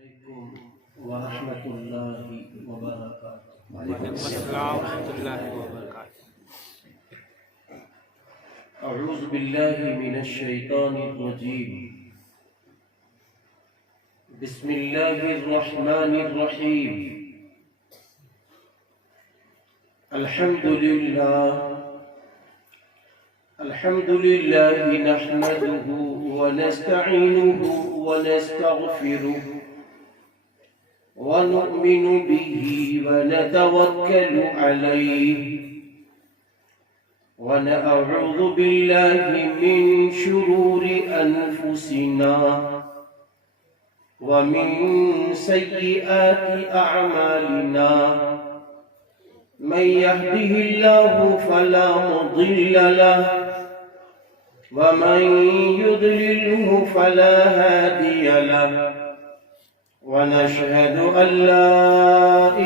علیکم ورحمۃ اللہ وبرکاتہ۔ وعلیکم السلام ورحمۃ اللہ وبرکاتہ۔ اعوذ باللہ من الشیطان الرجیم، بسم اللہ الرحمن الرحیم، الحمد للہ نحمده ونستعینه ونستغفره ونؤمن به ونتوكل عليه ونعوذ بالله من شرور أنفسنا ومن سيئات أعمالنا، من يهده الله فلا مضل له ومن يضلله فلا هادي له، ونشهد أن لا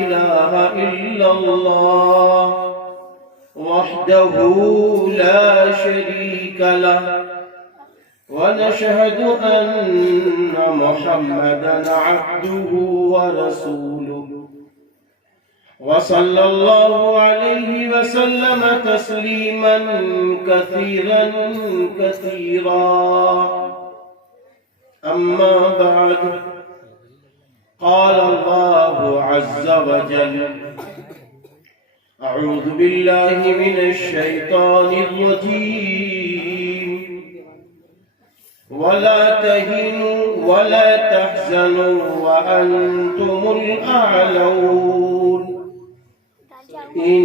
إله إلا الله وحده لا شريك له، ونشهد أن محمدا عبده ورسوله، وصلى الله عليه وسلم تسليما كثيرا كثيرا. أما بعد، قال الله عز وجل: أعوذ بالله من الشيطان الرجيم، ولا تهنوا ولا تحزنوا وأنتم الأعلون إن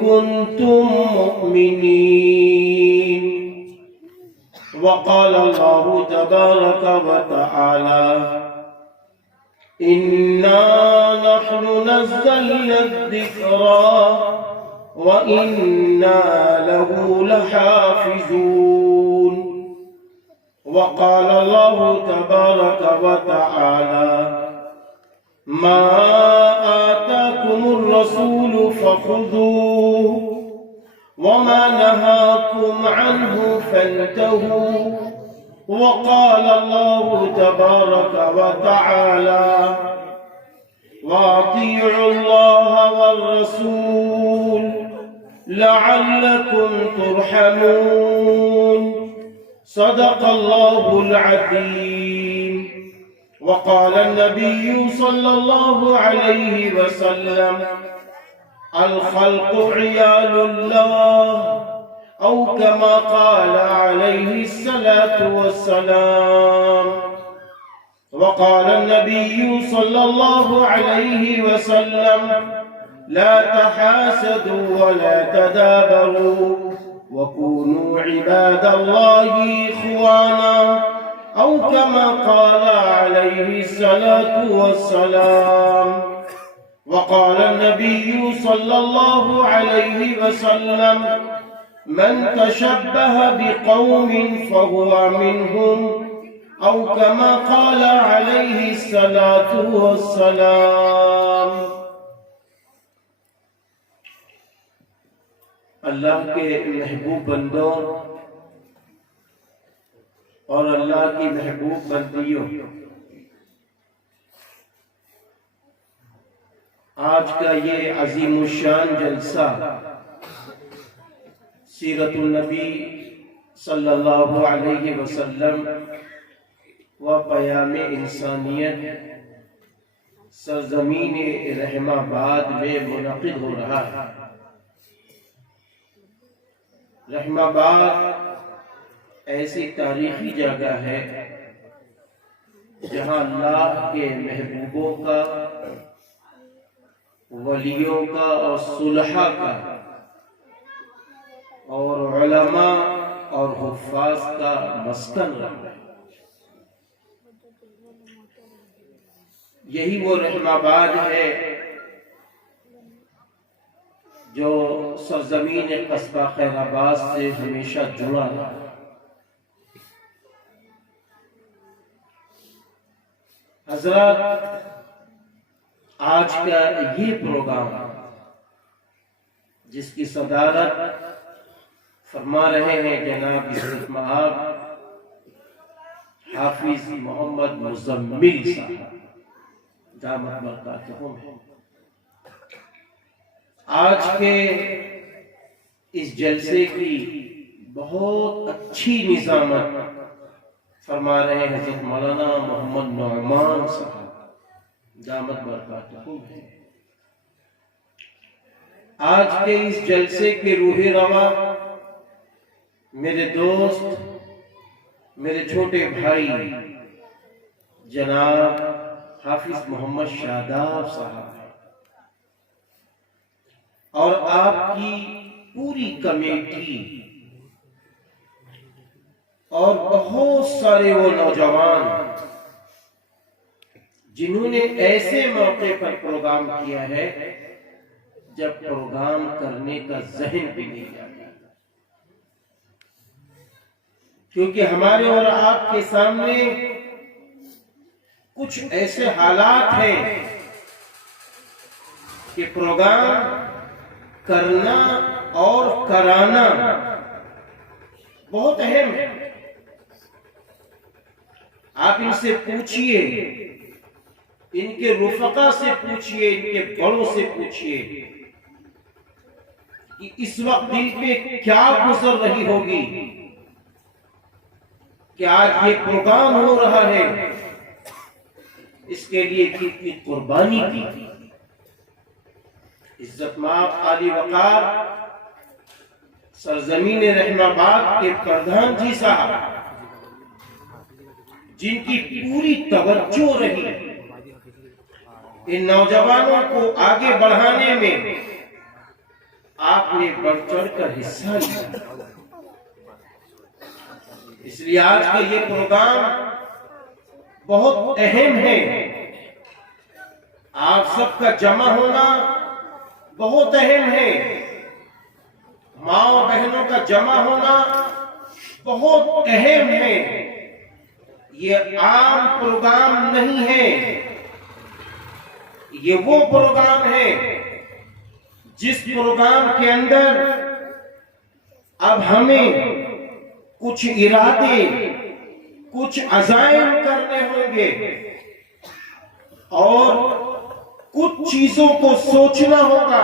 كنتم مؤمنين. وقال الله تبارك وتعالى: إنا نحن نزلنا الذكر وإنا له لحافظون. وقال الله تبارك وتعالى: ما آتاكم الرسول فخذوه وما نهاكم عنه فانتهوا. وقال الله تبارك وتعالى: وأطيعوا الله والرسول لعلكم ترحمون. صدق الله العظيم. وقال النبي صلى الله عليه وسلم: الخلق عيال الله، أو كما قال عليه الصلاة والسلام. وقال النبي صلى الله عليه وسلم: لا تحاسدوا ولا تدابروا وكونوا عباد الله إخوانا، أو كما قال عليه الصلاة والسلام. وقال النبي صلى الله عليه وسلم: من تشبه بقوم فهو منهم، أو كما قال عليه الصلاة والسلام. اللہ کے محبوب بندوں اور اللہ کی محبوب بندیوں، آج کا یہ عظیم الشان جلسہ سیرت النبی صلی اللہ علیہ وسلم و پیام انسانیت سرزمین رحم آباد میں منعقد ہو رہا ہے۔ رحم آباد ایسی تاریخی جگہ ہے جہاں اللہ کے محبوبوں کا، ولیوں کا اور صلحاء کا اور علماء اور حفاظ کا مسکن رہا ہے۔ یہی وہ رحم آباد ہے جو سرزمین قصبہ خیر آباد سے ہمیشہ جڑا رہا ہے۔ حضرات، آج کا یہ پروگرام جس کی صدارت فرما رہے ہیں جناب حضرت مآب حافظ محمد مزمل صاحب، دامت برکاتہم ہے۔ آج کے اس جلسے کی بہت اچھی نظامت فرما رہے ہیں حضرت مولانا محمد نعمان صاحب دامت برکاتہم ہے۔ آج کے اس جلسے کے روح رواں میرے دوست، میرے چھوٹے بھائی جناب حافظ محمد شاداب صاحب ہیں، اور آپ کی پوری کمیٹی اور بہت سارے وہ نوجوان جنہوں نے ایسے موقع پر پروگرام کیا ہے جب پروگرام کرنے کا ذہن بھی نہیں جاتا، کیونکہ ہمارے اور آپ کے سامنے کچھ ایسے حالات ہیں کہ پروگرام کرنا اور کرانا بہت اہم ہے۔ آپ ان سے پوچھئے، ان کے رفقا سے پوچھئے، ان کے بڑوں سے پوچھئے کہ اس وقت دل پہ کیا گزر رہی ہوگی کہ آج یہ پروگرام ہو رہا ہے، اس کے لیے کتنی قربانی کی۔ عزت مآب عالی وقار سرزمین رحم آباد کے پردھان جی صاحب، جن کی پوری توجہ رہی ان نوجوانوں کو آگے بڑھانے میں، آپ نے بڑھ چڑھ کر حصہ لیا۔ اس لیے آج کا یہ پروگرام بہت اہم ہے۔ آپ سب کا جمع ہونا بہت اہم ہے۔ ماں و بہنوں کا جمع ہونا بہت اہم ہے۔ یہ عام پروگرام نہیں ہے، یہ وہ پروگرام ہے جس پروگرام کے اندر اب ہمیں کچھ ارادے، کچھ عزائم کرنے ہوں گے اور کچھ چیزوں کو سوچنا ہوگا،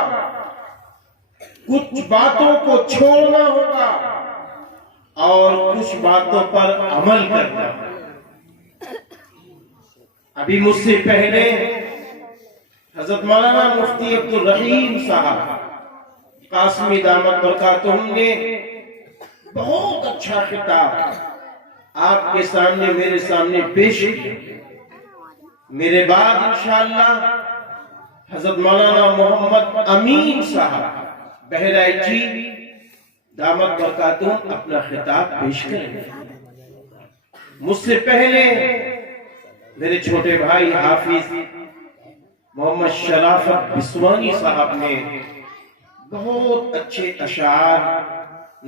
کچھ باتوں کو چھوڑنا ہوگا اور کچھ باتوں پر عمل کرنا ہوگا۔ ابھی مجھ سے پہلے حضرت مولانا مفتی عبدالرحیم صاحب قاسمی دامت برکاتہم نے بہت اچھا خطاب آپ کے سامنے، میرے سامنے پیش کیا۔ میرے بعد انشاءاللہ حضرت مولانا محمد امین صاحب بہرائچی دامت برکاتہم اپنا خطاب پیش کریں گے۔ مجھ سے پہلے میرے چھوٹے بھائی حافظ محمد شرافت بسوانی صاحب نے بہت اچھے اشعار،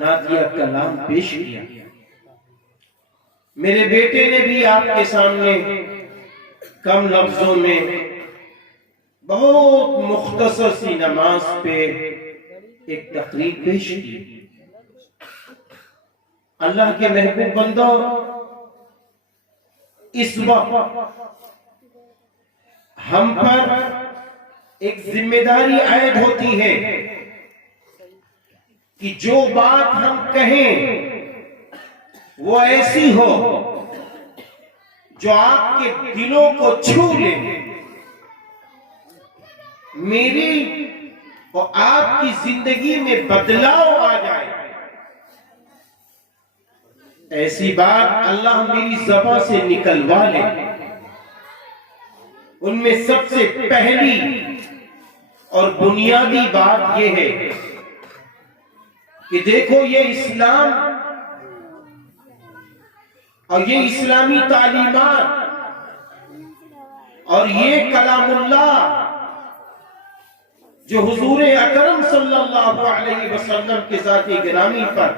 نعتیہ کلام پیش کیا۔ میرے بیٹے نے بھی آپ کے سامنے کم لفظوں میں بہت مختصر سی نماز پہ ایک تقریر پیش کی۔ اللہ کے محبوب بندوں، اس وقت ہم پر ایک ذمہ داری عائد ہوتی ہے کہ جو بات ہم کہیں وہ ایسی ہو جو آپ کے دلوں کو چھو لے، میری اور آپ کی زندگی میں بدلاؤ آ جائے۔ ایسی بات اللہ میری زبان سے نکلوا لے۔ ان میں سب سے پہلی اور بنیادی بات یہ ہے کہ دیکھو، یہ اسلام اور یہ اسلامی تعلیمات اور یہ کلام اللہ جو حضور اکرم صلی اللہ علیہ وسلم کے ذات گرامی پر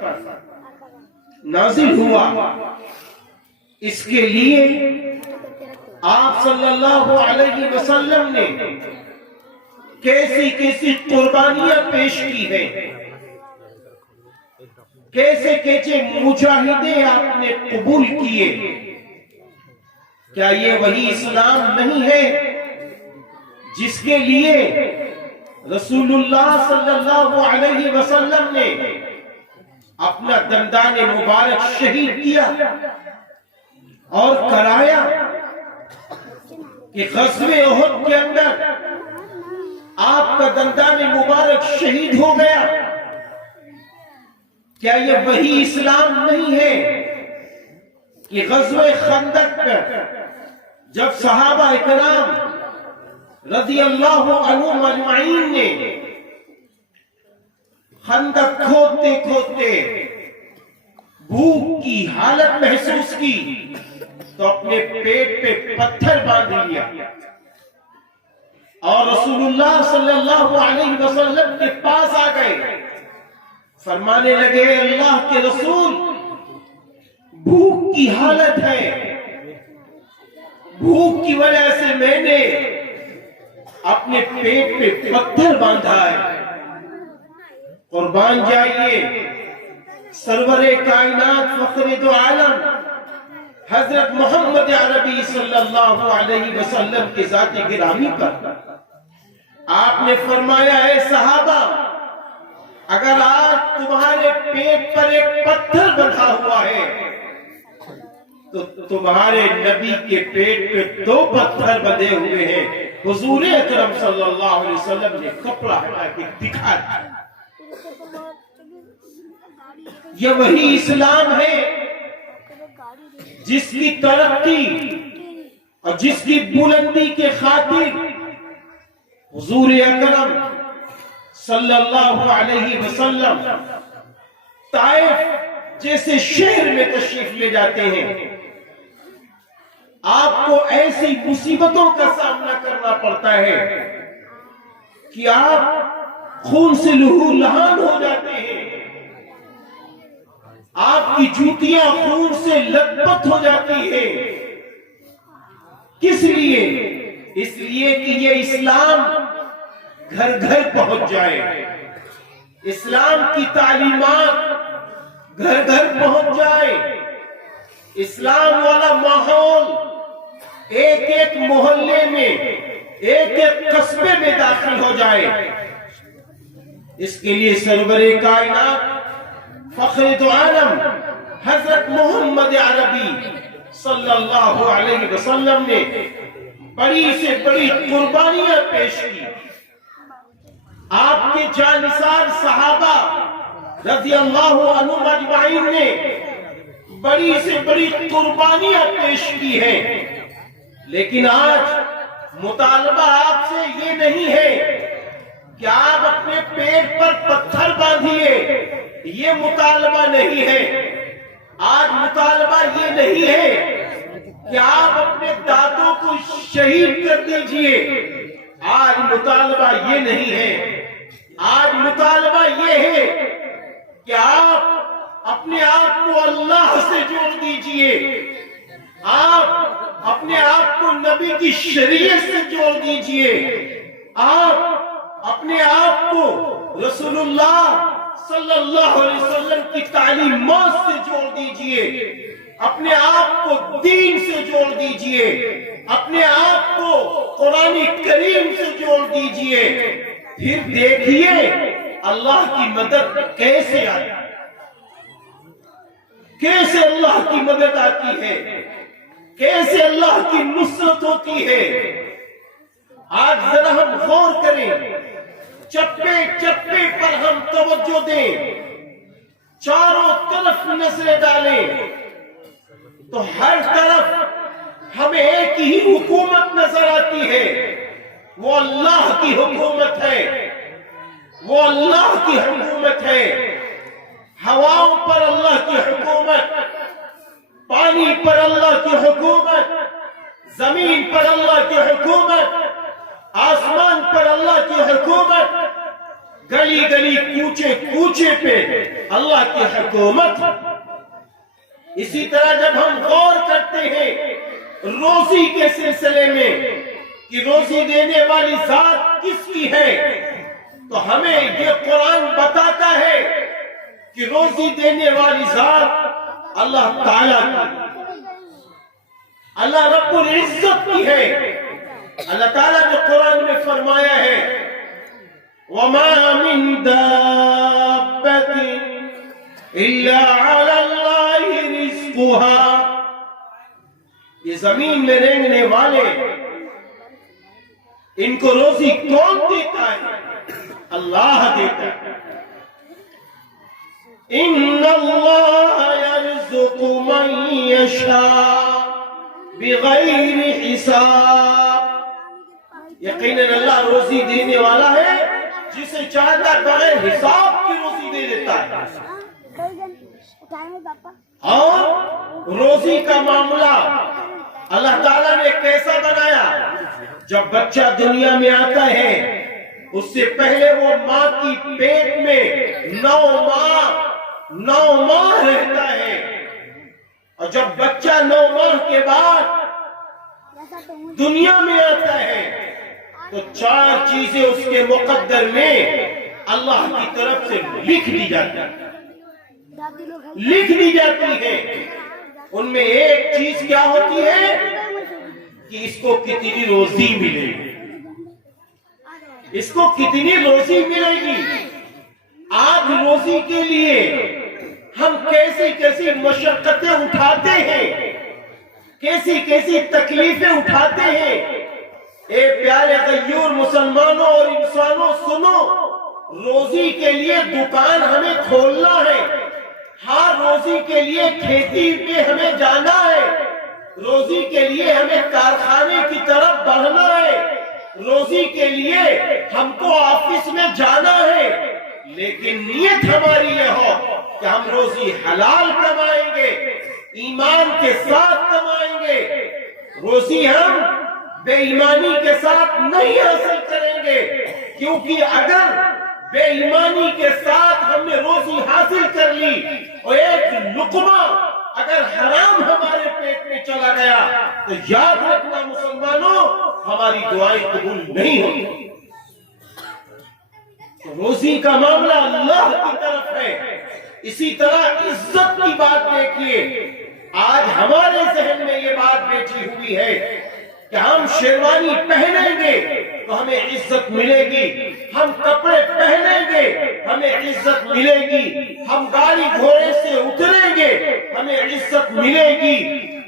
نازل ہوا، اس کے لیے آپ صلی اللہ علیہ وسلم نے کیسی کیسی قربانیاں پیش کی ہیں، کیسے کیسے مجاہدے آپ نے قبول کیے۔ کیا یہ وہی اسلام نہیں ہے جس کے لیے رسول اللہ صلی اللہ علیہ وسلم نے اپنا دندان مبارک شہید کیا اور کرایا کہ غزوہ احد کے اندر آپ کا دندان مبارک شہید ہو گیا. کیا یہ وہی اسلام نہیں ہے کہ غزوہ خندق پر جب صحابہ اکرام رضی اللہ عنہم اجمعین نے خندق کھودتے کھودتے بھوک کی حالت محسوس کی تو اپنے پیٹ پہ پتھر باندھ لیا اور رسول اللہ صلی اللہ علیہ وسلم کے پاس آ گئے. فرمانے لگے اللہ کے رسول بھوک کی حالت ہے, بھوک کی وجہ سے میں نے اپنے پیٹ پہ پتھر باندھا ہے. قربان جائیے سرور کائنات فخر دو عالم حضرت محمد عربی صلی اللہ علیہ وسلم کے ذات گرامی پر آپ نے فرمایا اے صحابہ اگر آج تمہارے پیٹ پر ایک پتھر بندھا ہوا ہے تو تمہارے نبی کے پیٹ پہ 2 پتھر بندھے ہوئے ہیں. حضور اکرم صلی اللہ علیہ وسلم نے کپڑا ہٹا کے دکھا دیا. یہ وہی اسلام ہے جس کی ترقی اور جس کی بلندی کے خاطر حضور اکرم صلی اللہ علیہ وسلم طائف جیسے شہر میں تشریف لے جاتے ہیں. آپ کو ایسی مصیبتوں کا سامنا کرنا پڑتا ہے کہ آپ خون سے لہو لہان ہو جاتے ہیں, آپ کی جوتیاں خون سے لت پت ہو جاتی ہیں. کس لیے؟ اس لیے کہ یہ اسلام گھر گھر پہنچ جائے, اسلام کی تعلیمات گھر گھر پہنچ جائے, اسلام والا ماحول ایک ایک محلے میں ایک ایک قصبے میں داخل ہو جائے. اس کے لیے سرور کائنات فخر دو عالم حضرت محمد عربی صلی اللہ علیہ وسلم نے بڑی سے بڑی قربانیاں پیش کی. آپ کے جانثار صحابہ رضی اللہ عنہم اجمعین نے بڑی سے بڑی قربانیاں پیش کی ہیں. لیکن آج مطالبہ آپ سے یہ نہیں ہے کہ آپ اپنے پیٹ پر پتھر باندھیے, یہ مطالبہ نہیں ہے. آج مطالبہ یہ نہیں ہے کہ آپ اپنے دانتوں کو شہید کر دیجئے, آج مطالبہ یہ نہیں ہے. آج مطالبہ یہ ہے کہ آپ اپنے آپ کو اللہ سے جوڑ دیجئے, آپ اپنے آپ کو نبی کی شریعت سے جوڑ دیجئے, آپ اپنے آپ کو رسول اللہ صلی اللہ علیہ وسلم کی تعلیمات سے جوڑ دیجئے, اپنے آپ کو دین سے جوڑ دیجئے, اپنے آپ کو قرآن کریم سے جوڑ دیجئے. پھر دیکھیے اللہ کی مدد کیسے آئی, کیسے اللہ کی مدد آتی ہے, کیسے اللہ کی نصرت ہوتی ہے. آج ذرا ہم غور کریں, چپے چپے پر ہم توجہ دیں, چاروں طرف نظریں ڈالیں تو ہر طرف ہمیں ایک ہی حکومت نظر آتی ہے. وہ اللہ کی حکومت ہے, وہ اللہ کی حکومت ہے. ہواؤں پر اللہ کی حکومت, پانی پر اللہ کی حکومت, زمین پر اللہ کی حکومت, آسمان پر اللہ کی حکومت, گلی گلی کوچے کوچے پہ اللہ کی حکومت. اسی طرح جب ہم غور کرتے ہیں روزی کے سلسلے میں کہ روزی دینے والی ذات کس کی ہے, تو ہمیں یہ قرآن بتاتا ہے کہ روزی دینے والی ذات اللہ تعالیٰ کی, اللہ رب العزت کی ہے. اللہ تعالیٰ نے قرآن میں فرمایا ہے وَمَا مِن دَابَّةٍ إِلَّا عَلَى اللَّهِ رِزْقُهَا، یہ زمین میں رینگنے والے ان کو روزی کون دیتا ہے؟ اللہ دیتا ہے۔ إِنَّ اللَّهَ يَرْزُقُ مَن يَشَاءُ بِغَيْرِ حِسَابٍ، یقیناً اللہ روزی دینے والا ہے، جسے چاہتا ہے بغیر حساب کی روزی دے دیتا ہے۔ اور روزی کا معاملہ اللہ تعالیٰ نے کیسا بنایا؟ جب بچہ دنیا میں آتا ہے اس سے پہلے وہ ماں کی پیٹ میں 9 ماہ رہتا ہے، اور جب بچہ 9 ماہ کے بعد دنیا میں آتا ہے تو 4 چیزیں اس کے مقدر میں اللہ کی طرف سے لکھ دی جاتی ہیں۔ ان میں ایک چیز کیا ہوتی ہے کہ اس کو کتنی روزی ملے گی، اس کو کتنی روزی ملے گی۔ آج روزی کے لیے ہم کیسی مشقتیں اٹھاتے ہیں، کیسی تکلیفیں اٹھاتے ہیں۔ اے پیارے غیور مسلمانوں اور انسانوں سنو، روزی کے لیے دکان ہمیں کھولنا ہے، ہاں روزی کے لیے کھیتی پہ ہمیں جانا ہے، روزی کے لیے ہمیں کارخانے کی طرف بڑھنا ہے، روزی کے لیے ہم کو آفس میں جانا ہے، لیکن نیت ہماری یہ ہو کہ ہم روزی حلال کمائیں گے، ایمان کے ساتھ کمائیں گے۔ روزی ہم بے ایمانی کے ساتھ نہیں حاصل کریں گے، کیونکہ اگر بے ایمانی کے ساتھ ہم نے روزی حاصل کر لی اور ایک لقمہ اگر حرام ہمارے پیٹ میں چلا گیا تو یاد رکھنا مسلمانوں، ہماری دعائیں قبول نہیں ہوتی۔ روزی کا معاملہ اللہ کی طرف ہے۔ اسی طرح عزت کی بات دیکھیے، آج ہمارے ذہن میں یہ بات بیٹھی ہوئی ہے کہ ہم شیروانی پہنیں گے تو ہمیں عزت ملے گی، ہم کپڑے پہنیں گے ہمیں عزت ملے گی، ہم گاڑی گھوڑے سے اتریں گے ہمیں عزت ملے گی،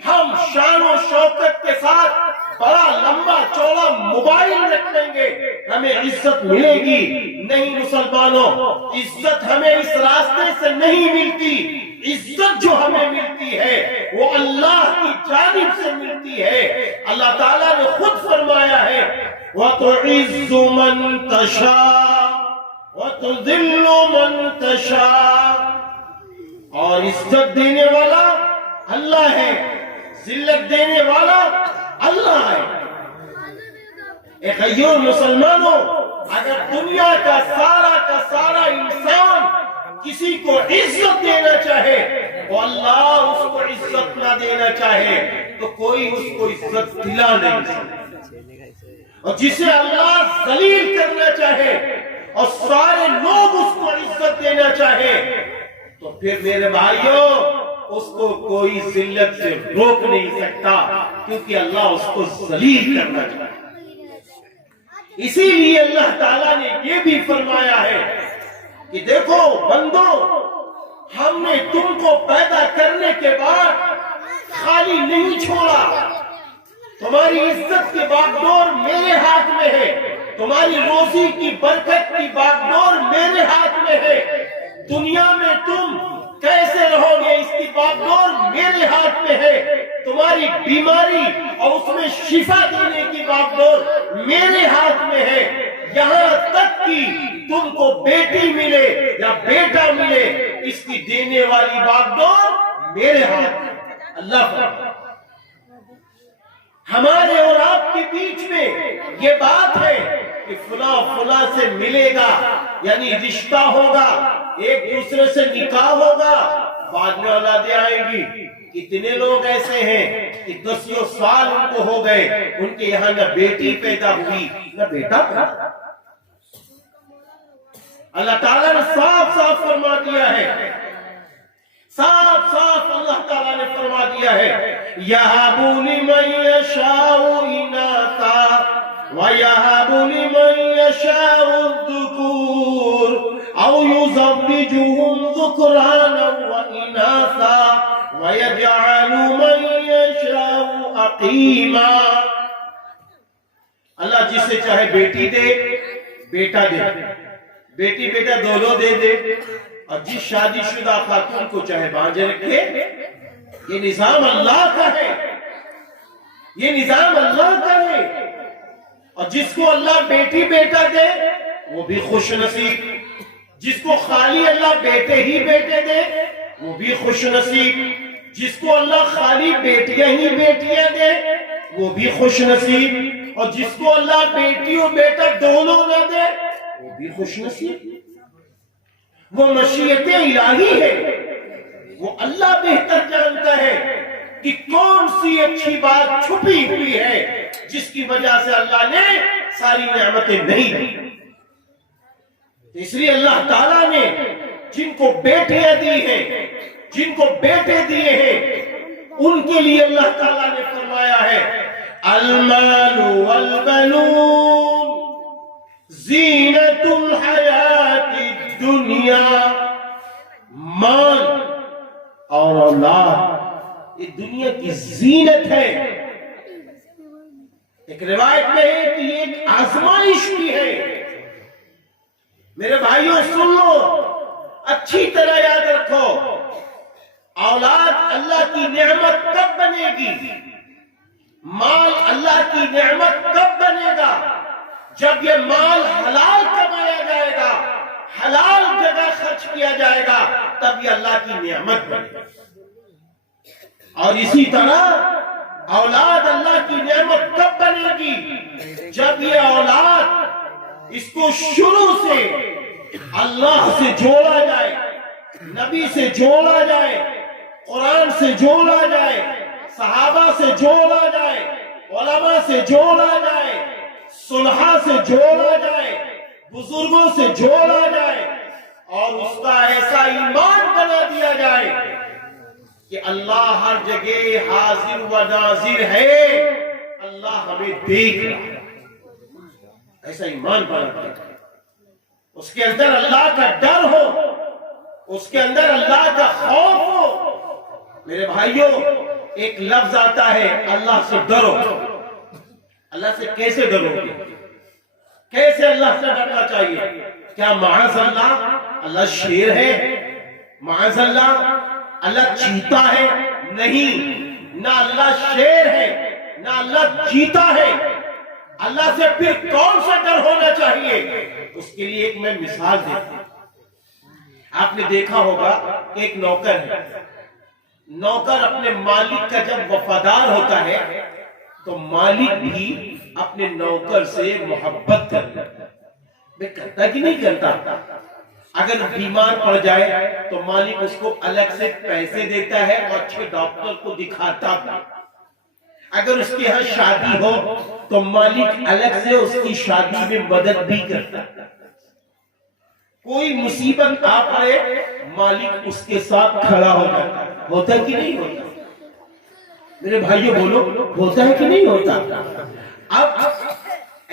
ہم شان و شوکت کے ساتھ بڑا لمبا چوڑا موبائل رکھیں گے ہمیں عزت ملے گی۔ نہیں مسلمانوں، عزت ہمیں اس راستے سے نہیں ملتی، عزت جو ہمیں ملتی ہے وہ اللہ کی جانب سے ملتی ہے۔ اللہ تعالیٰ نے خود فرمایا ہے وَتُعِزُّ مَن تَشَاءُ وَتُذِلُّ مَن تَشَاءُ، اور عزت دینے والا اللہ ہے، ذلت دینے والا اللہ ہے۔ اے غیور مسلمانوں، اگر دنیا کا سارا انسان کسی کو عزت دینا چاہے اور اللہ اس کو عزت نہ دینا چاہے تو کوئی اس کو عزت دلا نہیں سکتا، اور جسے اللہ ذلیل کرنا چاہے اور سارے لوگ اس کو عزت دینا چاہے تو پھر میرے بھائیوں اس کو کوئی ذلت سے روک نہیں سکتا، کیونکہ اللہ اس کو ذلیل کرنا چاہے۔ اسی لیے اللہ تعالیٰ نے یہ بھی فرمایا ہے کہ دیکھو بندو، ہم نے تم کو پیدا کرنے کے بعد خالی نہیں چھوڑا، تمہاری عزت کی باغڈور میرے ہاتھ میں ہے، تمہاری روزی کی برکت کی باغڈور میرے ہاتھ میں ہے، دنیا میں تم کیسے رہو گے اس کی باغڈور میرے ہاتھ میں ہے، تمہاری بیماری اور اس میں شفا دینے کی باغڈور میرے ہاتھ میں ہے، یہاں تک کہ تم کو بیٹی ملے یا بیٹا ملے اس کی دینے والی باغڈور میرے ہاتھ میں۔ اللہ فرماتا ہمارے اور آپ کے بیچ میں یہ بات ہے کہ فلاں سے ملے گا، یعنی رشتہ ہوگا، ایک دوسرے سے نکاح ہوگا، بعد میں اولادیں آئیں گی۔ کتنے لوگ ایسے ہیں کہ 10 سال ان کو ہو گئے، ان کے یہاں نہ بیٹی پیدا ہوئی نہ بیٹا پیدا۔ اللہ تعالیٰ نے صاف فرما دیا ہے، صاف اللہ تعالیٰ نے فرما دیا ہے یَهَبُ لِمَن يَشَاءُ إِنَاثًا وَيَهَبُ لِمَن يَشَاءُ الذُّكُورَ أَوْ يُزَوِّجُهُمْ ذُكْرَانًا وَإِنَاثًا وَيَجْعَلُ مَن يَشَاءُ عَقِيمًا. اللہ جسے چاہے بیٹی دے بیٹا دے، بیٹی بیٹا دونوں دے دے، اور جس شادی شدہ خاتون کو چاہے بانجھے رکھے. یہ نظام اللہ کا ہے، یہ نظام اللہ کا ہے. اور جس کو اللہ بیٹی بیٹا دے وہ بھی خوش نصیب، جس کو خالی اللہ بیٹے ہی بیٹے دے وہ بھی خوش نصیب، جس کو اللہ خالی بیٹیاں ہی بیٹیاں دے وہ بھی خوش نصیب، اور جس کو اللہ بیٹی اور بیٹا دونوں نہ دے وہ بھی خوش نصیب. وہ مشیت الہی ہے، وہ اللہ بہتر جانتا ہے کہ کون سی اچھی بات چھپی ہوئی ہے جس کی وجہ سے اللہ نے ساری نعمتیں نہیں دی. اس لیے اللہ تعالیٰ نے جن کو بیٹیاں دی ہیں، جن کو بیٹے دیے ہیں، ان کے لیے اللہ تعالیٰ نے فرمایا ہے المال والبنون زینت الحیات الدنیا. مال اور اولاد یہ دنیا کی زینت ہے. ایک روایت میں ہے کہ یہ ایک آزمائش بھی ہے. میرے بھائیوں سن لو، اچھی طرح یاد رکھو، اولاد اللہ کی نعمت کب بنے گی، مال اللہ کی نعمت کب بنے گا؟ جب یہ مال حلال کمایا جائے گا، حلال جگہ خرچ کیا جائے گا، تب یہ اللہ کی نعمت بنے گا. اور اسی طرح اولاد اللہ کی نعمت کب بنے گی؟ جب یہ اولاد اس کو شروع سے اللہ سے جوڑا جائے، نبی سے جوڑا جائے، قرآن سے جوڑا جائے، صحابہ سے جوڑا جائے، علماء سے جوڑا جائے، صلحاء سے جوڑا جائے، بزرگوں سے جوڑا جائے، اور اس کا ایسا ایمان بنا دیا جائے کہ اللہ ہر جگہ حاضر و ناظر ہے، اللہ ہمیں دیکھ رہا ہے، ایسا ایمان بنا دیا جائے. اس کے اندر اللہ کا ڈر ہو، اس کے اندر اللہ کا خوف ہو. میرے بھائیوں ایک لفظ آتا ہے اللہ سے ڈرو. اللہ سے کیسے ڈرو گے؟ کیسے اللہ سے ڈرنا چاہیے؟ کیا معاذ اللہ اللہ شیر ہے؟ معاذ اللہ اللہ چیتا ہے؟ نہیں، نہ اللہ شیر ہے نہ اللہ چیتا ہے. اللہ سے پھر کون سا ڈر ہونا چاہیے؟ اس کے لیے ایک میں مثال دیتا ہوں. آپ نے دیکھا ہوگا ایک نوکر ہے، نوکر اپنے مالک کا جب وفادار ہوتا ہے تو مالک بھی اپنے نوکر سے محبت کرتا ہے. میں کرتا کہ نہیں کرتا؟ اگر بیمار پڑ جائے تو مالک اس کو الگ سے پیسے دیتا ہے اور اچھے ڈاکٹر کو دکھاتا ہے. اگر اس کے ہاں شادی ہو تو مالک الگ سے اس کی شادی میں مدد بھی کرتا ہے. کوئی مصیبت آ پڑے مالک اس کے ساتھ کھڑا ہو جاتا ہے. ہوتا ہے کہ نہیں ہوتا؟ میرے بھائیوں بولو، ہوتا ہے کہ نہیں ہوتا؟ اب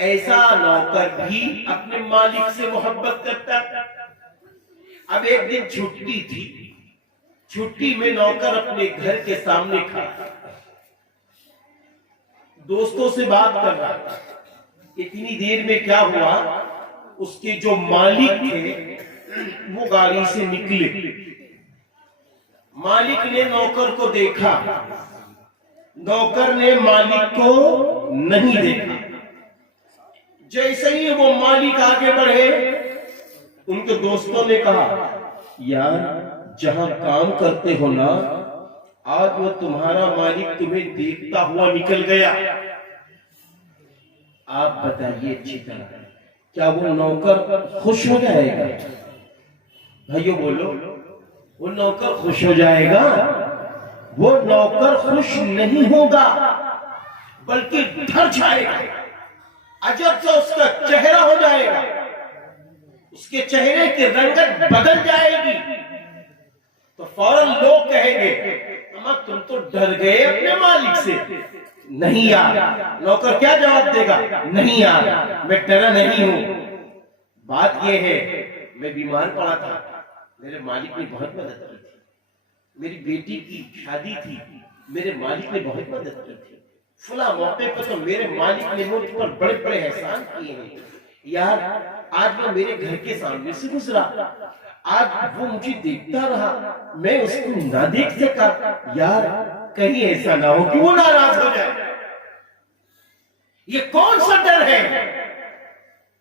ایسا نوکر بھی اپنے مالک سے محبت کرتا ہے. اب ایک دن چھٹی تھی، چھٹی میں نوکر اپنے گھر کے سامنے کھڑا دوستوں سے بات کر رہا تھا. اتنی دیر میں کیا ہوا، اس کے جو مالک تھے وہ گاڑی سے نکلے. مالک نے نوکر کو دیکھا، نوکر نے مالک کو نہیں دیکھا. جیسے ہی وہ مالک آگے بڑھے ان کے دوستوں نے کہا یار جہاں کام کرتے ہو نا، آج وہ تمہارا مالک تمہیں دیکھتا ہوا نکل گیا. آپ بتائیے اچھی طرح کیا وہ نوکر خوش ہو جائے گا؟ بھائیو بولو، وہ نوکر خوش ہو جائے گا؟ وہ نوکر خوش نہیں ہوگا بلکہ ڈر جائے گا. عجب سے اس کا چہرہ ہو جائے گا، اس کے چہرے کی رنگت بدل جائے گی. تو فوراً لوگ کہیں گے اما تم تو ڈر گئے اپنے مالک سے، نہیں یار. نوکر کیا جواب دے گا؟ نہیں یار میں ڈرا نہیں ہوں. بات یہ ہے میں بیمار پڑا تھا, میرے مالک نے بہت مدد کی تھی. میری بیٹی کی شادی تھی, میرے مالک نے بہت مدد کی تھی. فلاں موقع پر تو میرے مالک نے مجھ پر بڑے بڑے احسان کیے ہیں. یار آج وہ میرے گھر کے سامنے سے گزرا, آج وہ مجھے دیکھتا رہا, میں اس کو نہ دیکھ سکا. یار کہیں ایسا نہ ہو کہ وہ ناراض ہو جائے. یہ کون سا ڈر ہے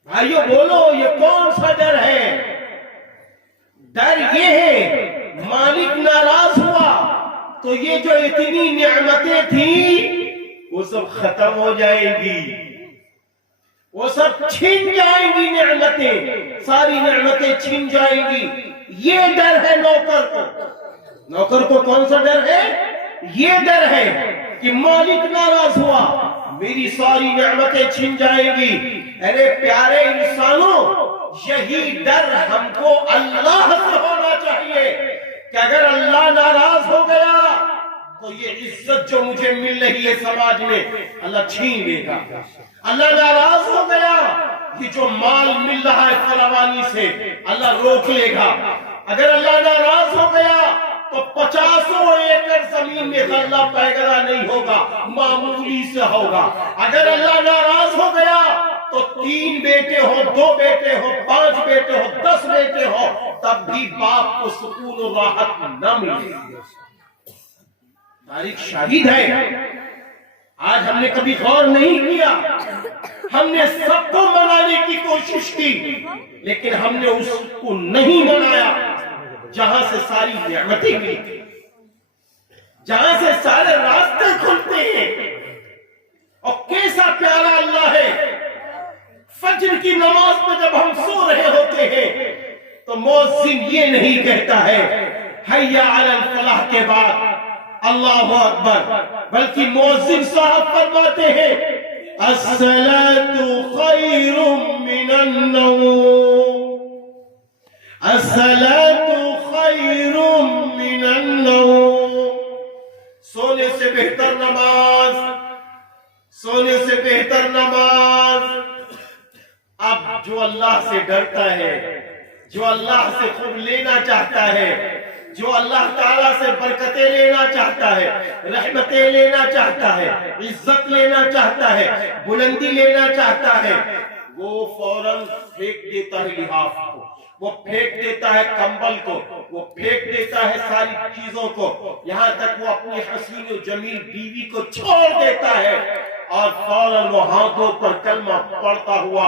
بھائیو؟ بولو یہ کون سا ڈر ہے؟ ڈر یہ ہے مالک ناراض ہوا تو یہ جو اتنی نعمتیں تھیں وہ سب ختم ہو جائے گی, وہ سب چھن جائیں گی. نعمتیں, ساری نعمتیں چھن جائیں گی. یہ ڈر ہے نوکر کو. نوکر کو کون سا ڈر ہے؟ یہ ڈر ہے کہ مالک ناراض ہوا, میری ساری نعمتیں چھن جائیں گی. ارے پیارے انسانوں, یہی ڈر ہم کو اللہ سے ہونا چاہیے کہ اگر اللہ ناراض ہو گیا تو یہ عزت جو مجھے مل رہی ہے سماج میں اللہ چھین لے گا. اللہ ناراض ہو گیا, یہ جو مال مل رہا ہے فراوانی سے اللہ روک لے گا. اگر اللہ ناراض ہو گیا تو 50 ایکڑ زمین میں غلہ پیگرا نہیں ہوگا, معمولی سے ہوگا. اگر اللہ ناراض ہو گیا تو 3 بیٹے ہو, 2 بیٹے ہو, 5 بیٹے ہو, 10 بیٹے ہو, تب بھی باپ کو سکون و راحت نہ ملے. تاریخ شاہد ہے. آج ہم نے کبھی غور نہیں کیا, ہم نے سب کو منانے کی کوشش کی لیکن ہم نے اس کو نہیں منایا جہاں سے ساری نعمتیں ملتی, جہاں سے سارے راستے کھلتے ہیں. اور کیسا پیارا اللہ ہے. فجر کی نماز میں جب ہم سو رہے ہوتے ہیں تو مؤذن یہ نہیں کہتا ہے حیا علی الفلاح کے بعد اللہ اکبر, بلکہ مؤذن صاحب فرماتے ہیں الصلاۃ خیر من النوم, الصلاۃ خیر من النوم. سونے سے بہتر نماز, سونے سے بہتر نماز. اب جو اللہ سے ڈرتا ہے, جو اللہ سے خوب لینا چاہتا ہے, جو اللہ تعالیٰ سے برکتیں لینا چاہتا ہے, رحمتیں لینا چاہتا ہے, عزت لینا چاہتا ہے, بلندی لینا چاہتا ہے, وہ فوراً پھینک دیتا ہے لحاف کو, وہ پھینک دیتا ہے کمبل کو, وہ پھینک دیتا ہے ساری چیزوں کو, یہاں تک وہ اپنی حسین و جمیل بیوی کو چھوڑ دیتا ہے اور فوراً وہ ہاتھوں پر کلمہ پڑھتا ہوا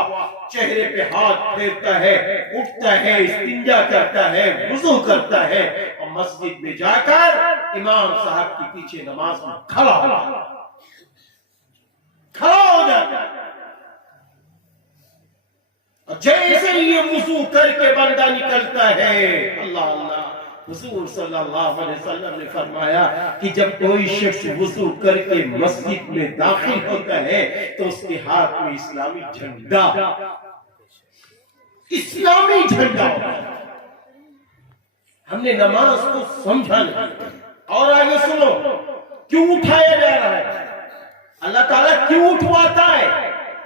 چہرے پہ ہاتھ پھیرتا ہے, اٹھتا ہے, استنجا کرتا ہے, وضو کرتا ہے اور مسجد میں جا کر امام صاحب کے پیچھے نماز میں کھڑا ہو جاتا ہے. جیسے یہ وضو کر کے بندہ نکلتا ہے, اللہ اللہ, حضور صلی اللہ علیہ وسلم نے فرمایا کہ جب کوئی شخص وضو کر کے مسجد میں داخل ہوتا ہے تو اس کے ہاتھ میں اسلامی جھنڈا, اسلامی جھنڈا. ہم نے نماز کو سمجھا نہیں. اور آگے سنو, کیوں اٹھایا جا رہا ہے؟ اللہ تعالیٰ کیوں اٹھواتا ہے,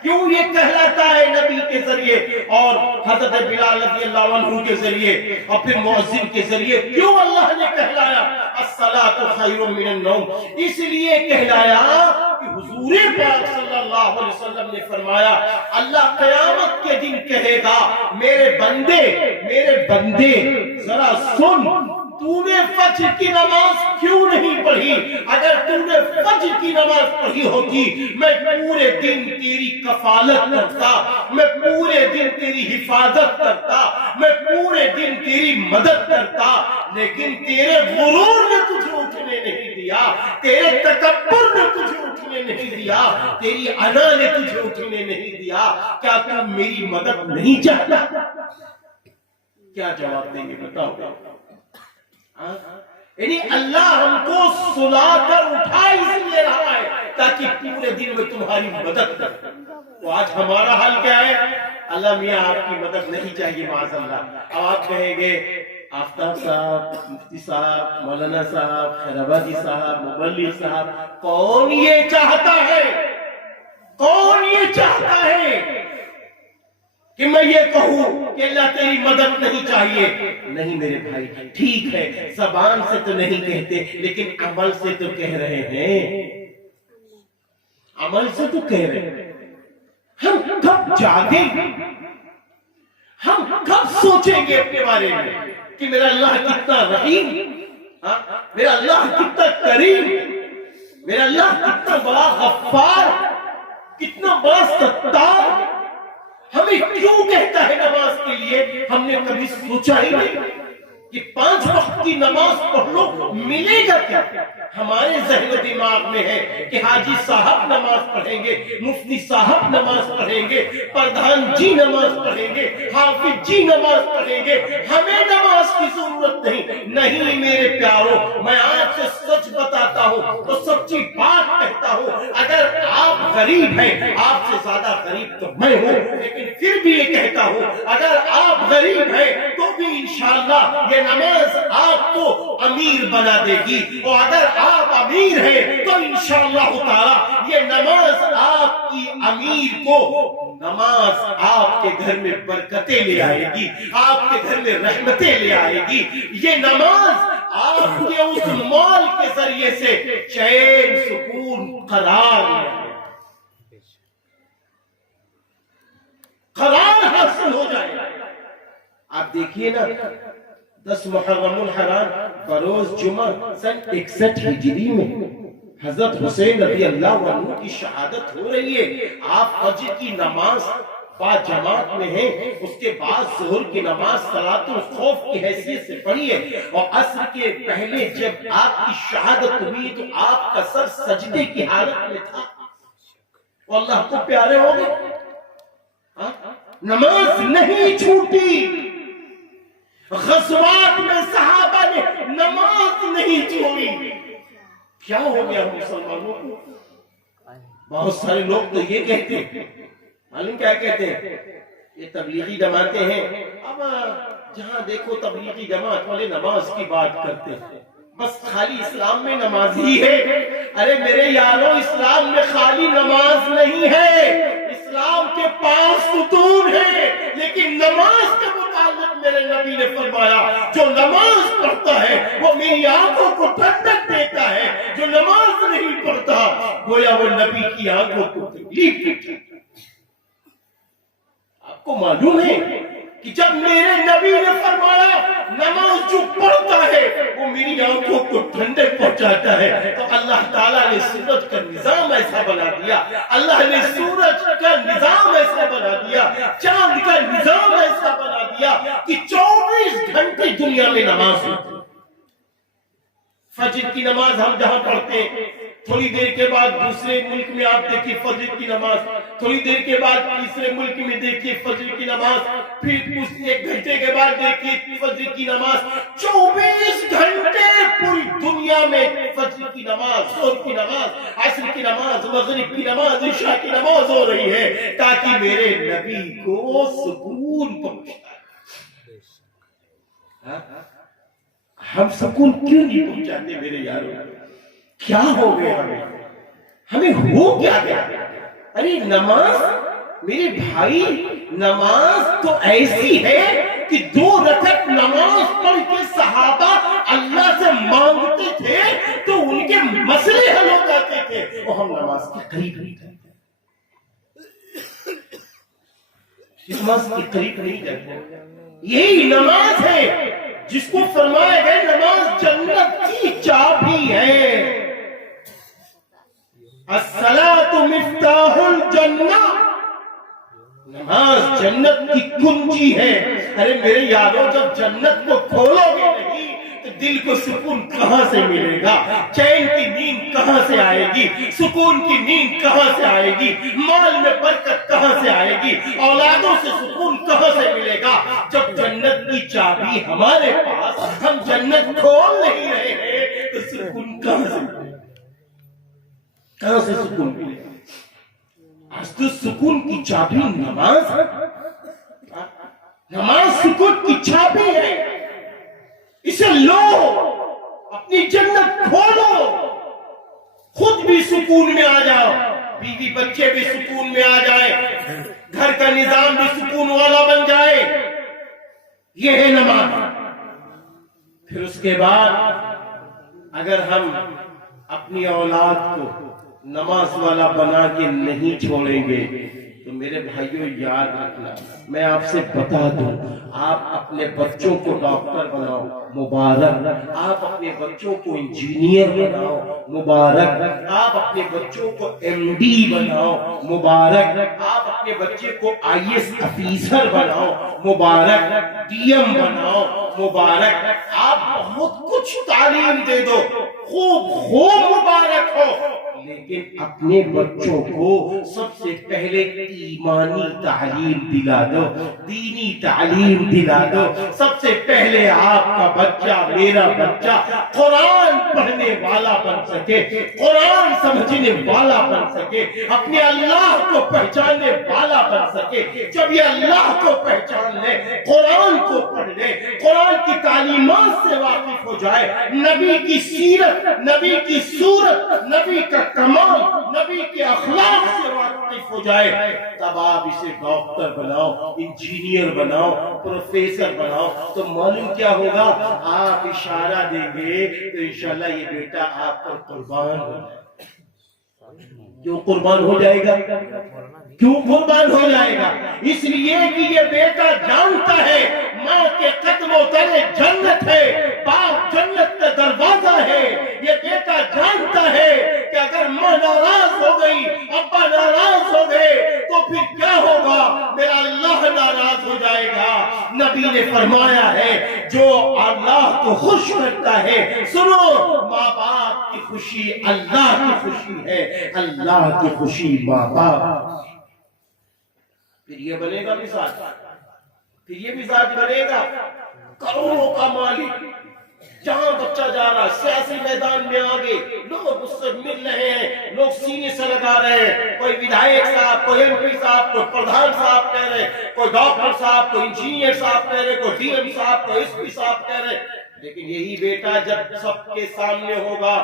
کیوں یہ کہلاتا ہے نبی کے ذریعے اور حضرت بلال رضی اللہ عنہ کے ذریعے اور پھر مؤذن کے ذریعے کیوں اللہ نے کہلایا الصلاۃ خیر من النوم؟ اس لیے کہلایا کہ حضور پاک صلی اللہ علیہ وسلم نے فرمایا اللہ قیامت کے دن کہے گا میرے بندے ذرا سن, تو نے فجر کی نماز کیوں نہیں پڑھی؟ اگر تو نے فجر کی نماز پڑھی ہوتی میں پورے دن تیری کفالت کرتا, میں پورے دن تیری حفاظت کرتا, میں پورے دن تیری مدد کرتا, لیکن تیرے غرور نے تجھے اٹھنے نہیں دیا, تیرے تکبر نے تجھے اٹھنے نہیں دیا, تیری انا نے تجھے اٹھنے نہیں دیا. کیا تو میری مدد نہیں چاہتا؟ کیا جواب دیں گے بتاؤ؟ یعنی اللہ ہم کو سلا کر اٹھا اس لیے رہا ہے تاکہ پورے دن میں تمہاری مدد کرے. تو آج ہمارا حال کیا ہے؟ اللہ میاں آپ کی مدد نہیں چاہیے معاذ اللہ. اب آپ کہیں گے آفتاب صاحب، مفتی صاحب، مولانا صاحب، خیرآبادی صاحب، مبلغ صاحب، کون یہ چاہتا ہے، کون یہ چاہتا ہے کہ میں یہ کہوں کہ اللہ تیری مدد نہیں چاہیے؟ نہیں میرے بھائی، ٹھیک ہے زبان سے تو نہیں کہتے لیکن عمل سے تو کہہ رہے ہیں، عمل سے تو کہہ رہے ہیں۔ ہم کب جاگیں گے، ہم کب سوچیں گے اپنے بارے میں کہ میرا اللہ کتنا رحیم، میرا اللہ کتنا کریم، میرا اللہ کتنا بڑا غفار، کتنا بڑا ستار، ہمیں کیوں کہتا ہے نماز کے لیے؟ ہم نے کبھی سوچا ہی نہیں کہ 5 وقت کی نماز پڑھ لو ملے گا کیا؟ ہمارے ذہن و دماغ میں ہے کہ حاجی صاحب نماز پڑھیں گے، مفتی صاحب نماز پڑھیں گے، پردھان جی نماز پڑھیں گے، حافظ جی نماز پڑھیں گے، ہمیں نماز کی ضرورت نہیں۔ نہیں میرے پیارو، میں آپ سے سچ بتاتا ہوں تو سچی بات کہتا ہوں، اگر آپ غریب ہیں، آپ سے زیادہ غریب تو میں ہوں، لیکن پھر بھی یہ کہتا ہوں اگر آپ غریب ہیں تو بھی انشاءاللہ یہ نماز آپ کو امیر بنا دے گی، اور اگر آپ امیر ہیں تو انشاءاللہ تعالی یہ نماز آپ کی امیر کو، نماز آپ کے گھر میں برکتیں لے آئے گی، آپ کے گھر میں رحمتیں لے آئے گی۔ یہ نماز آپ کے اس مال کے ذریعے سے چین، سکون، قرار حاصل ہو جائے۔ آپ دیکھیے نا، 10 محرم الحرام بروز جمعہ سن 61 ہجری میں حضرت حسین رضی اللہ عنہ کی شہادت ہو رہی ہے۔ آپ فجر کی نماز با جماعت میں ہیں، اس کے بعد ظہر کی نماز صلاۃ الخوف کی حیثیت سے پڑھی ہے، اور عصر کے پہلے جب آپ کی شہادت ہوئی تو آپ کا سر سجدے کی حالت میں تھا، اور اللہ کو پیارے ہو گئے۔ نماز نہیں چھوٹی، غزوات میں صحابہ نے نماز نہیں چھوڑی۔ کیا ہو گیا مسلمانوں کو؟ بہت سارے لوگ تو یہ کہتے ہیں، معلوم کیا کہتے ہیں؟ یہ تبلیغی جماعتیں ہیں، اب جہاں دیکھو تبلیغی جماعت والے نماز کی بات کرتے ہیں، بس خالی اسلام میں نماز ہی ہے۔ ارے میرے یارو، اسلام میں خالی نماز نہیں ہے، اسلام کے 5 ستون ہیں، لیکن نماز کے متعلق میرے نبی نے فرمایا جو نماز پڑھتا ہے وہ میری آنکھوں کو ٹھنڈک دیتا ہے، جو نماز نہیں پڑھتا گویا وہ نبی کی آنکھوں کو تکلیف دیتا ہے۔ آپ کو معلوم ہے کہ جب میرے نبی نے فرمایا نماز جو پڑھتا ہے وہ میری آنکھوں کو ٹھنڈک پہنچاتا ہے، تو اللہ تعالیٰ نے سورج کا نظام ایسا بنا دیا، اللہ نے سورج کا نظام ایسا بنا دیا، چاند کا نظام ایسا بنا دیا کہ 24 گھنٹے دنیا میں نماز ہوتی ہے۔ فجر کی نماز ہم جہاں پڑھتے ہیں، تھوڑی دیر کے بعد دوسرے ملک میں آپ دیکھیے فجر کی نماز، تھوڑی دیر کے بعد تیسرے ملک میں دیکھیے فجر کی نماز، پھر کچھ 1 گھنٹے کے بعد دیکھیے فجر کی نماز۔ 24 گھنٹے پوری دنیا میں فجر کی نماز، ظہر کی نماز، عصر کی نماز، مغرب کی نماز، عشاء کی نماز ہو رہی ہے، تاکہ میرے نبی کو سکون پہنچتا ہے۔ ہم سکون کیوں نہیں پہنچاتے میرے یارو؟ کیا ہو گیا ہمیں ہو کیا گیا؟ ارے نماز میرے بھائی، نماز تو ایسی ہے کہ 2 رکعت نماز پڑھ کے صحابہ اللہ سے مانگتے تھے تو ان کے مسئلے حل ہو جاتے تھے، اور ہم نماز کے قریب نہیں جاتے، نماز کے قریب نہیں جاتے۔ یہی نماز ہے جس کو فرمایا گیا نماز جنت کی چابی ہے۔ الصلاۃ مفتاح الجنہ، نماز جنت کی کنجی ہے۔ ارے میرے یارو، جب جنت کو کھولو گے نہیں تو دل کو سکون کہاں سے ملے گا؟ چین کی نیند کہاں سے آئے گی؟ سکون کی نیند کہاں سے آئے گی؟ مال میں برکت کہاں سے آئے گی؟ اولادوں سے سکون کہاں سے ملے گا؟ جب جنت کی چابی ہمارے پاس، ہم جنت کھول نہیں رہے ہیں تو سکون کہاں سے ملے گا؟ کہاں سے سکون ملے گا؟ آج تو سکون کی چابی نماز ہے، نماز سکون کی چابی ہے۔ اسے لو، اپنی جنت کھولو، خود بھی سکون میں آ جاؤ، بیوی بچے بھی سکون میں آ جائیں، گھر کا نظام بھی سکون والا بن جائے. یہ ہے نماز. پھر اس کے بعد اگر ہم اپنی اولاد کو نماز والا بنا کے نہیں چھوڑیں گے تو میرے بھائیوں یاد رکھنا، میں آپ سے بتا دوں، آپ اپنے بچوں کو ڈاکٹر بناؤ مبارک، آپ اپنے بچوں کو انجینئر بناؤ مبارک، آپ اپنے بچوں کو ایم ڈی بناؤ مبارک، آپ اپنے بچے کو آئی ایس افیسر بناؤ مبارک، ڈی ایم بناؤ مبارک، آپ بہت کچھ تعلیم دے دو، خوب خوب مبارک ہو، لیکن اپنے بچوں کو سب سے پہلے ایمانی تعلیم دلا دو، دینی تعلیم دلا دو. سب سے پہلے آپ کا بچہ، میرا بچہ قرآن پڑھنے والا بن سکے، قرآن سمجھنے والا بن سکے، اپنے اللہ کو پہچاننے والا بن سکے. جب یہ اللہ کو پہچان لے، قرآن کو پڑھ لے، قرآن کی تعلیمات سے واقف ہو جائے، نبی کی سیرت، نبی کی صورت، نبی کا کمال، نبی کے اخلاق سے واقف ہو جائے، تب آپ اسے ڈاکٹر بناؤ، انجینئر بناؤ، پروفیسر بناؤ. تو معلوم کیا ہوگا؟ آپ اشارہ دیں گے تو انشاءاللہ یہ بیٹا آپ پر قربان ہو جائے. کیوں قربان ہو جائے گا؟ کیوں قربان ہو جائے گا؟ اس لیے کہ یہ بیٹا جانتا ہے ماں کے قدموں تلے جنت ہے، باپ جنت کا دروازہ ہے. یہ بیٹا جانتا ہے کہ اگر ماں ناراض ہو گئی، ابا ناراض ہو گئے تو پھر کیا ہوگا؟ میرا اللہ ناراض ہو جائے گا. نبی نے فرمایا ہے جو اللہ کو خوش کرتا ہے، سنو، ماں باپ کی خوشی اللہ کی خوشی ہے، اللہ کی خوشی ماں باپ. پھر یہ بنے گا مزاج، پھر یہ مزاج بنے گا کروڑوں کا مالک. جہاں بچہ جا رہا ہے سیاسی میدان میں آگے لوگ اس سے مل رہے ہیں، لوگ سینے سے لگا رہے ہیں، کوئی ودھائک صاحب، کوئی ایم پی صاحب، کوئی پردھان صاحب کہہ رہے، کوئی ڈاکٹر صاحب، کوئی انجینئر صاحب کہہ رہے، کوئی ڈی ایم صاحب، کوئی ایس پی صاحب کہہ رہے. لیکن یہی بیٹا جب سب کے سامنے ہوگا،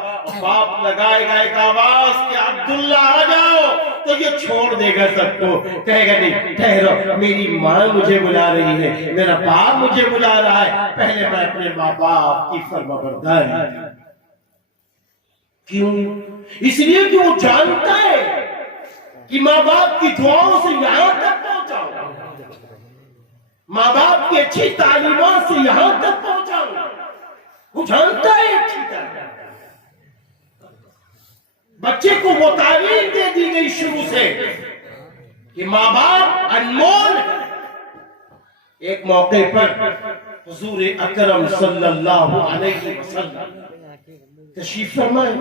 باپ لگائے گا ایک آواز کہ عبداللہ آ جاؤ، تو یہ چھوڑ دے گا سب کو، کہے گا نہیں ٹھہرو، میری ماں مجھے بلا رہی ہے، میرا باپ مجھے بلا رہا ہے، پہلے میں اپنے ماں باپ کی فرمانبرداری. کیوں؟ اس لیے کہ وہ جانتا ہے کہ ماں باپ کی دعاؤں سے یہاں تک پہنچاؤں، ماں باپ کی اچھی تعلیمات سے یہاں تک پہنچاؤں. وہ جانتا ہے اچھی طرح. بچے کو وہ تعلیم دے دی گئی شروع سے کہ ماں باپ انمول. ایک موقع پر حضور اکرم صلی اللہ علیہ وسلم تشریف فرمائے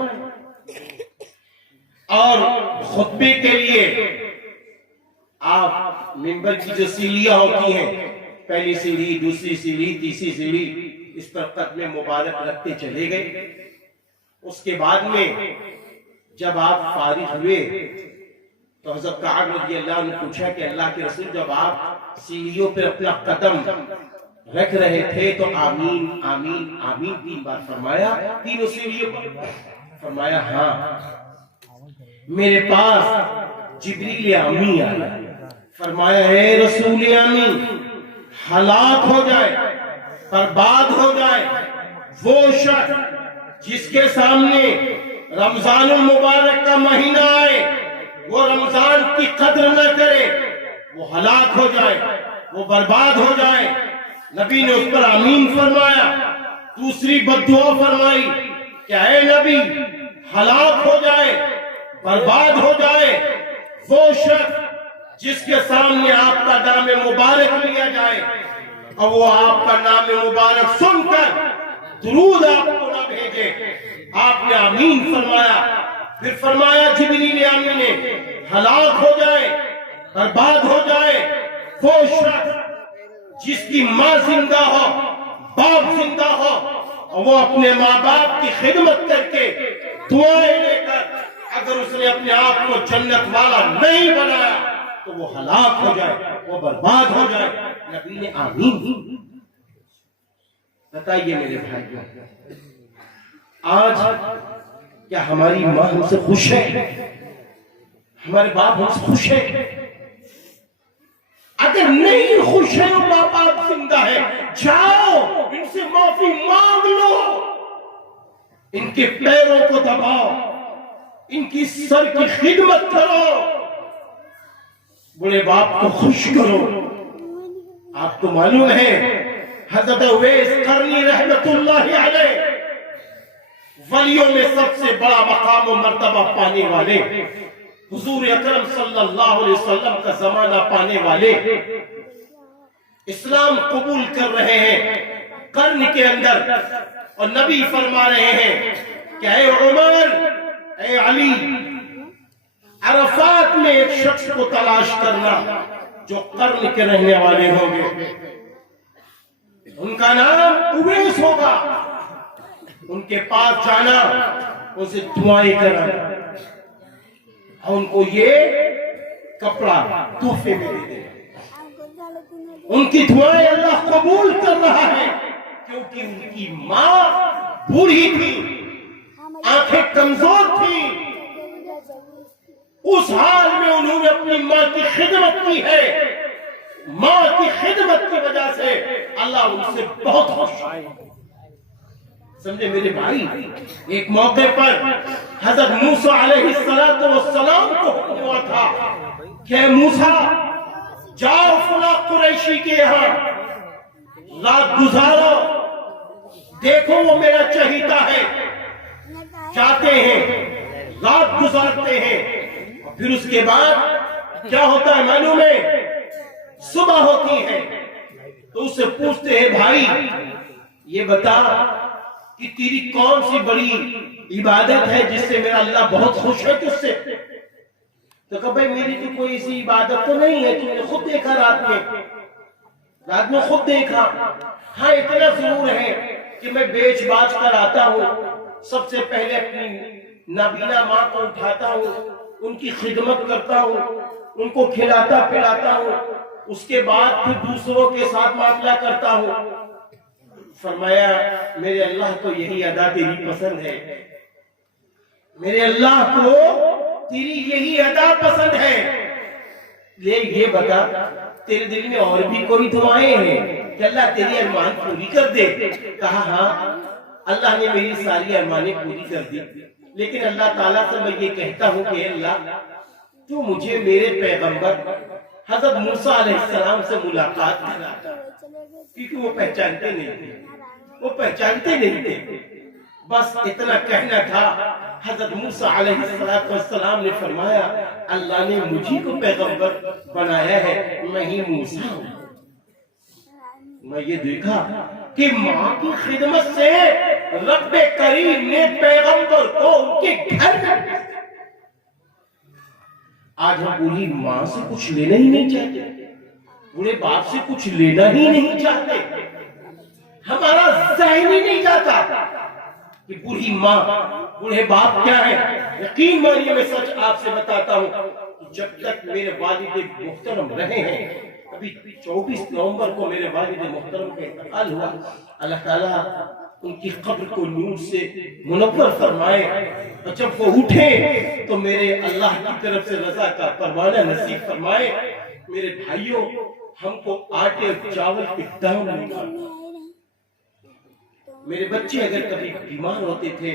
اور خطبے کے لیے آپ منبر کی جو سیڑھیاں ہوتی ہیں، پہلی سیڑھی، دوسری سیڑھی، تیسری سیڑھی، اس پر قدم مبارک رکھتے چلے گئے. اس کے بعد میں جب آپ فارغ ہوئے تو حضرت کعب رضی اللہ عنہ نے پوچھا کہ اللہ کے رسول جب آپ سیڑھیوں پہ اپنا قدم رکھ رہے تھے تو آمین آمین آمین 3 بار فرمایا تینوں سیڑھیوں پر؟ فرمایا ہاں. میرے پاس جبریل امی آیا، فرمایا اے رسول امی، ہلاک ہو جائے، برباد ہو جائے وہ شخص جس کے سامنے رمضان المبارک کا مہینہ آئے، وہ رمضان کی قدر نہ کرے، وہ ہلاک ہو جائے، وہ برباد ہو جائے. نبی نے اس پر آمین فرمایا. دوسری بددعا فرمائی کہ اے نبی، ہلاک ہو جائے، برباد ہو جائے وہ شخص جس کے سامنے آپ کا نام مبارک لیا جائے اور وہ آپ کا نام مبارک سن کر درود آپ کو نہ بھیجے. آپ نے آمین فرمایا. پھر فرمایا جبریل امی نے، ہلاک ہو جائے، برباد ہو جائے وہ شخص جس کی ماں زندہ ہو، باپ زندہ ہو اور وہ اپنے ماں باپ کی خدمت کر کے دعائیں لے کر اگر اس نے اپنے آپ کو جنت والا نہیں بنایا تو وہ ہلاک ہو جائے، وہ برباد ہو جائے. نبی نے آمین. بتائیے میرے بھائیوں، آج کیا ہماری ماں ہم سے خوش ہے؟ ہمارے باپ ہم سے خوش ہے؟ اگر نہیں خوش ہے اور ماں باپ زندہ ہے، جاؤ ان سے معافی مانگ لو، ان کے پیروں کو دباؤ، ان کی سر کی خدمت کرو، بڑے باپ کو خوش کرو۔ آپ کو معلوم ہے حضرت اویس قرنی رحمت اللہ علیہ ولیوں میں سب سے بڑا مقام و مرتبہ پانے والے، حضور اکرم صلی اللہ علیہ وسلم کا زمانہ پانے والے، اسلام قبول کر رہے ہیں قرن کے اندر، اور نبی فرما رہے ہیں کہ اے عمر، اے علی، عرفات میں ایک شخص کو تلاش کرنا جو قرن کے رہنے والے ہوں گے، ان کا نام اویس ہوگا، ان کے پاس جانا، ان سے دعائیں کرنا، اور ان کو یہ کپڑا تحفے میں دے دے۔ ان کی دعائیں اللہ قبول کر رہا ہے، کیونکہ ان کی ماں بوڑھی تھی، آنکھیں کمزور تھی، اس حال میں انہوں نے اپنی ماں کی خدمت کی ہے، ماں کی خدمت کی وجہ سے اللہ ان سے بہت خوش ہے۔ سمجھے میرے بھائی، ایک موقع پر حضرت موسیٰ علیہ السلام کو حکم ہوا تھا کہ اے موسیٰ، جاؤ فلاں قریشی کے یہاں رات گزارو، دیکھو وہ میرا چہیتا ہے۔ جاتے ہیں، رات گزارتے ہیں، اور پھر اس کے بعد کیا ہوتا ہے معلوم ہے؟ صبح ہوتی ہے تو اس سے پوچھتے ہیں بھائی یہ بتا کہ تیری کون سی بڑی عبادت ہے جس سے میرا اللہ بہت خوش ہے تجھ سے؟ تو کہا بھائی میری تو کوئی ایسی عبادت تو نہیں ہے، تم نے خود دیکھا رات میں خود دیکھا۔ ہاں اتنا ضرور ہے کہ میں بیچ باچ کر آتا ہوں، سب سے پہلے اپنی نابینا ماں کو اٹھاتا ہوں، ان کی خدمت کرتا ہوں، ان کو کھلاتا پلاتا ہوں، اس کے بعد پھر دوسروں کے ساتھ معاملہ کرتا ہوں۔ فرمایا میرے اللہ کو یہی ادا تیری پسند ہے، میرے اللہ کو تیری یہی ادا پسند ہے، یہ بتا تیرے دل میں اور بھی کوئی دعائیں ہیں کہ اللہ تیری ارمان پوری کر دے؟ کہا ہاں اللہ نے میری ساری ارمانیں پوری کر دی، لیکن اللہ تعالیٰ سے میں یہ کہتا ہوں کہ اللہ تو مجھے میرے پیغمبر حضرت موسیٰ علیہ السلام سے ملاقات کرا، کیونکہ وہ پہچانتے نہیں تھے، بس اتنا کہنا تھا۔ حضرت موسیٰ علیہ السلام نے فرمایا اللہ نے مجھے کو پیغمبر بنایا ہے، میں ہی موسیٰ ہوں۔ میں یہ دیکھا کہ ماں کی خدمت سے رب کریم نے پیغمبر کو ان کے گھر میں، آج ہم بوڑھی ماں سے کچھ لینا ہی نہیں چاہتے، بوڑھے باپ سے کچھ لینا ہی نہیں چاہتے، ہمارا ذہن ہی نہیں جاتا کہ بوڑھی ماں بوڑھے باپ کیا ہے۔ یقین مانیے میں سچ آپ سے بتاتا ہوں کہ جب تک میرے والد محترم رہے ہیں، ابھی 24 نومبر کو میرے والد محترم کا انتقال ہوا، اللہ تعالیٰ ان کی قبر کو نور سے منور فرمائے، اور جب وہ اٹھے تو میرے اللہ کی طرف سے رضا کا پروانہ نصیب فرمائے۔ میرے بھائیوں، ہم کو آٹے اور چاول کے دام نہیں کھانا۔ میرے بچے اگر کبھی بیمار ہوتے تھے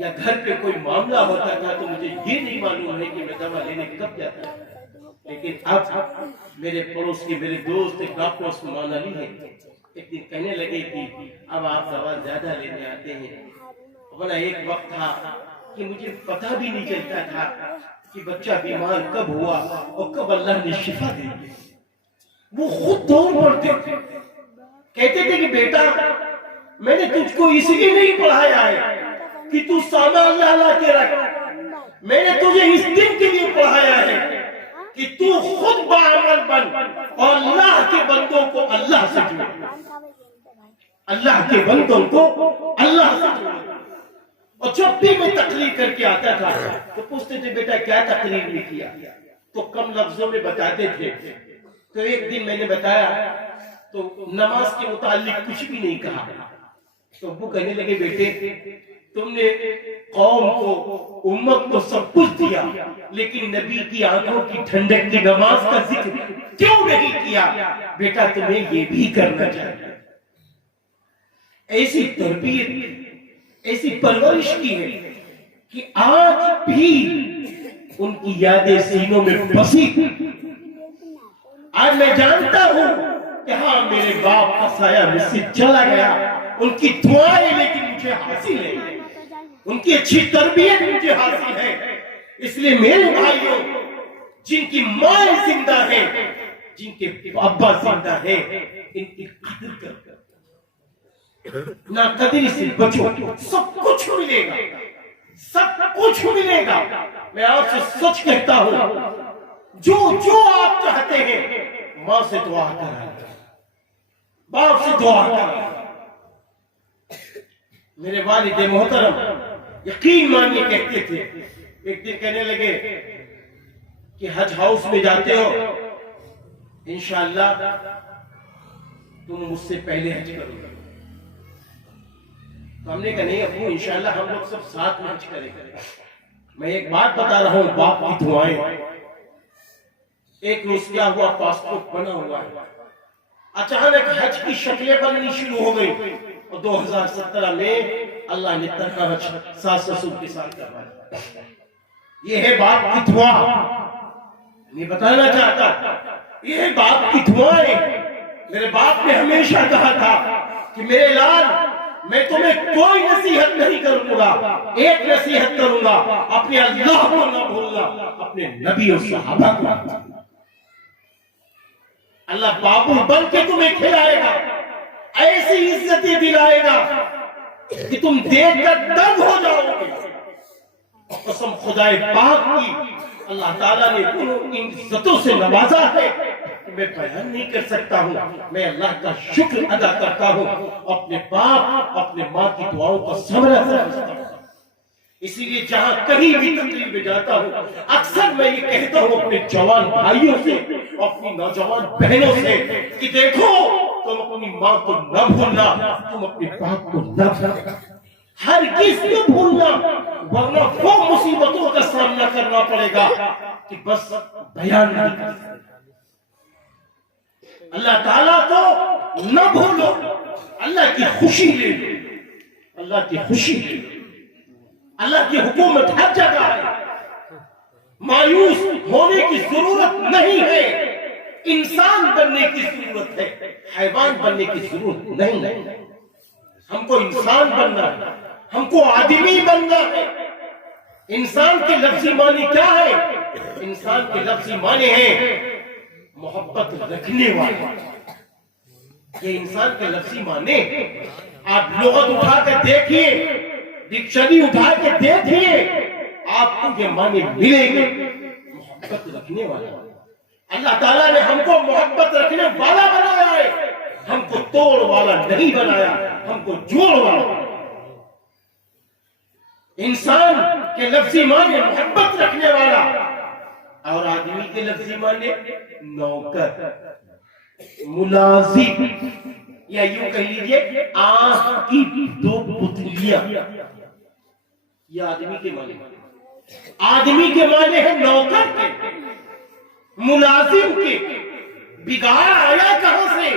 یا گھر پہ کوئی معاملہ ہوتا تھا تو مجھے یہ نہیں معلوم ہے کہ میں دوا لینے کب جاتا، لیکن اب میرے پڑوس کے میرے دوست ایک ڈاکٹر عثمان علی ہے، ایک دن کہنے لگے کہ اب آپ دوا زیادہ لینے آتے ہیں، ورنہ ایک وقت تھا کہ مجھے پتہ بھی نہیں چلتا تھا کہ بچہ بیمار کب ہوا اور کب اللہ نے شفا دی۔ وہ خود دوڑ پڑتے تھے، کہتے تھے کہ بیٹا میں نے تجھ کو اس لیے نہیں پڑھایا ہے کہ تو سامان لا کے رکھ، میں نے تجھے اس دن کے لیے پڑھایا ہے کہ تو خود باعمل بن اور اللہ کے بندوں کو اللہ سے جوڑ، اللہ کے بندوں کو اللہ سے جوڑ۔ اور جب بھی میں تقریر کر کے آتا تھا تو پوچھتے تھے بیٹا کیا تقریر میں کیا، تو کم لفظوں میں بتاتے تھے۔ تو ایک دن میں نے بتایا تو نماز کے متعلق کچھ بھی نہیں کہا. تو ابو کہنے لگے بیٹے تم نے قوم کو امت کو سب کچھ دیا لیکن نبی کی آنکھوں کی ٹھنڈک کی نماز کا ذکر کیوں نہیں کیا؟ بیٹا تمہیں یہ بھی کرنا چاہیے. ایسی تربیت ایسی پرورش کی ہے کہ آج بھی ان کی یادیں سینوں میں بسی. آج میں جانتا ہوں کہ ہاں میرے باپ کا سایہ مجھ سے چلا گیا, ان کی دعائیں لیکن مجھے حاصل ہے, ان کی اچھی تربیت مجھے حاصل ہے. اس لیے میرے بھائیوں جن کی ماں زندہ ہے, جن کے ابا زندہ ہے, ان کی قدر کر نہ قدری سے بچو. سب کچھ ملے گا, سب کچھ ملے گا. میں آپ سے سچ کہتا ہوں جو آپ چاہتے ہیں ماں سے دعا کریں, باپ سے دعا کریں. میرے والد محترم یقین مانیے کہتے تھے, ایک دن کہنے لگے کہ حج ہاؤس میں جاتے ہو انشاءاللہ تم مجھ سے پہلے حج کرو گے. تو ہم نے کہا نہیں ابو انشاءاللہ ہم لوگ سب ساتھ میں حج کریں گے. میں ایک بات بتا رہا ہوں, باپ کی دعائیں. ایک روز کیا ہوا, پاسپورٹ بنا ہوا ہے, اچانک حج کی شکلیں بننی شروع ہو گئی اور 2017 میں اللہ نے تنہا حج ساس سسر کے ساتھ کروایا. یہ ہے باپ کی دعا. میں بتانا چاہتا یہ ہے باپ کی دعائیں. میرے باپ نے ہمیشہ کہا تھا کہ میرے لال میں تمہیں کوئی نصیحت نہیں کروں گا, ایک نصیحت کروں گا, اپنے اللہ کو نہ بھولنا, اپنے نبی اور صحابہ کو. اللہ بابو بن کے تمہیں کھلائے گا, ایسی عزتیں دلائے گا کہ تم دیکھ کر دنگ ہو جاؤ گے. قسم خدائے پاک کی, اللہ تعالیٰ نے ان عزتوں سے نوازا ہے کہ میں بیان نہیں کر سکتا ہوں. میں اللہ کا شکر ادا کرتا ہوں, اپنے باپ اپنے ماں کی دعاؤں کا ثمرہ سمجھتا ہوں. اسی لیے جہاں کہیں بھی تقریر میں جاتا ہوں اکثر میں یہ کہتا ہوں اپنے جوان بھائیوں سے, اپنی نوجوان بہنوں سے کہ دیکھو تم اپنی ماں کو نہ بھولنا, تم اپنے باپ کو نہ بھولنا, ہرگز نہ بھولنا, ورنہ وہ مصیبتوں کا سامنا کرنا پڑے گا کہ بس بیان نہیں کر سکتے. اللہ تعالیٰ کو نہ بھولو, اللہ کی خوشی لے لو, اللہ کی خوشی لے لو. اللہ کی حکومت ہر جگہ ہے, مایوس ہونے کی ضرورت نہیں ہے. انسان بننے کی ضرورت ہے, حیوان بننے کی ضرورت نہیں ہے. ہم کو انسان بننا ہے, ہم کو آدمی بننا ہے. انسان کے لفظی معنی کیا ہے؟ انسان کے لفظی معنی ہے محبت رکھنے والا. یہ انسان کے لفظی معنی. آپ لغت اٹھا کر دیکھیے, ڈکشنری اٹھا کے دیکھیے, آپ کو یہ معنی ملیں گے. محبت رکھنے والا. اللہ تعالیٰ نے ہم کو محبت رکھنے والا بنایا ہے, ہم کو توڑ والا نہیں بنایا, ہم کو جوڑ والا. انسان کے لفظی معنی محبت رکھنے والا, اور آدمی کے لفظی معنی نوکر, ملازم, یا یوں کہہ لیجئے آنکھ کی دو پتلیاں. یہ آدمی کے معنی. آدمی کے معنی ہے نوکر کے, ملازم کے. بگاڑ آیا کہاں سے؟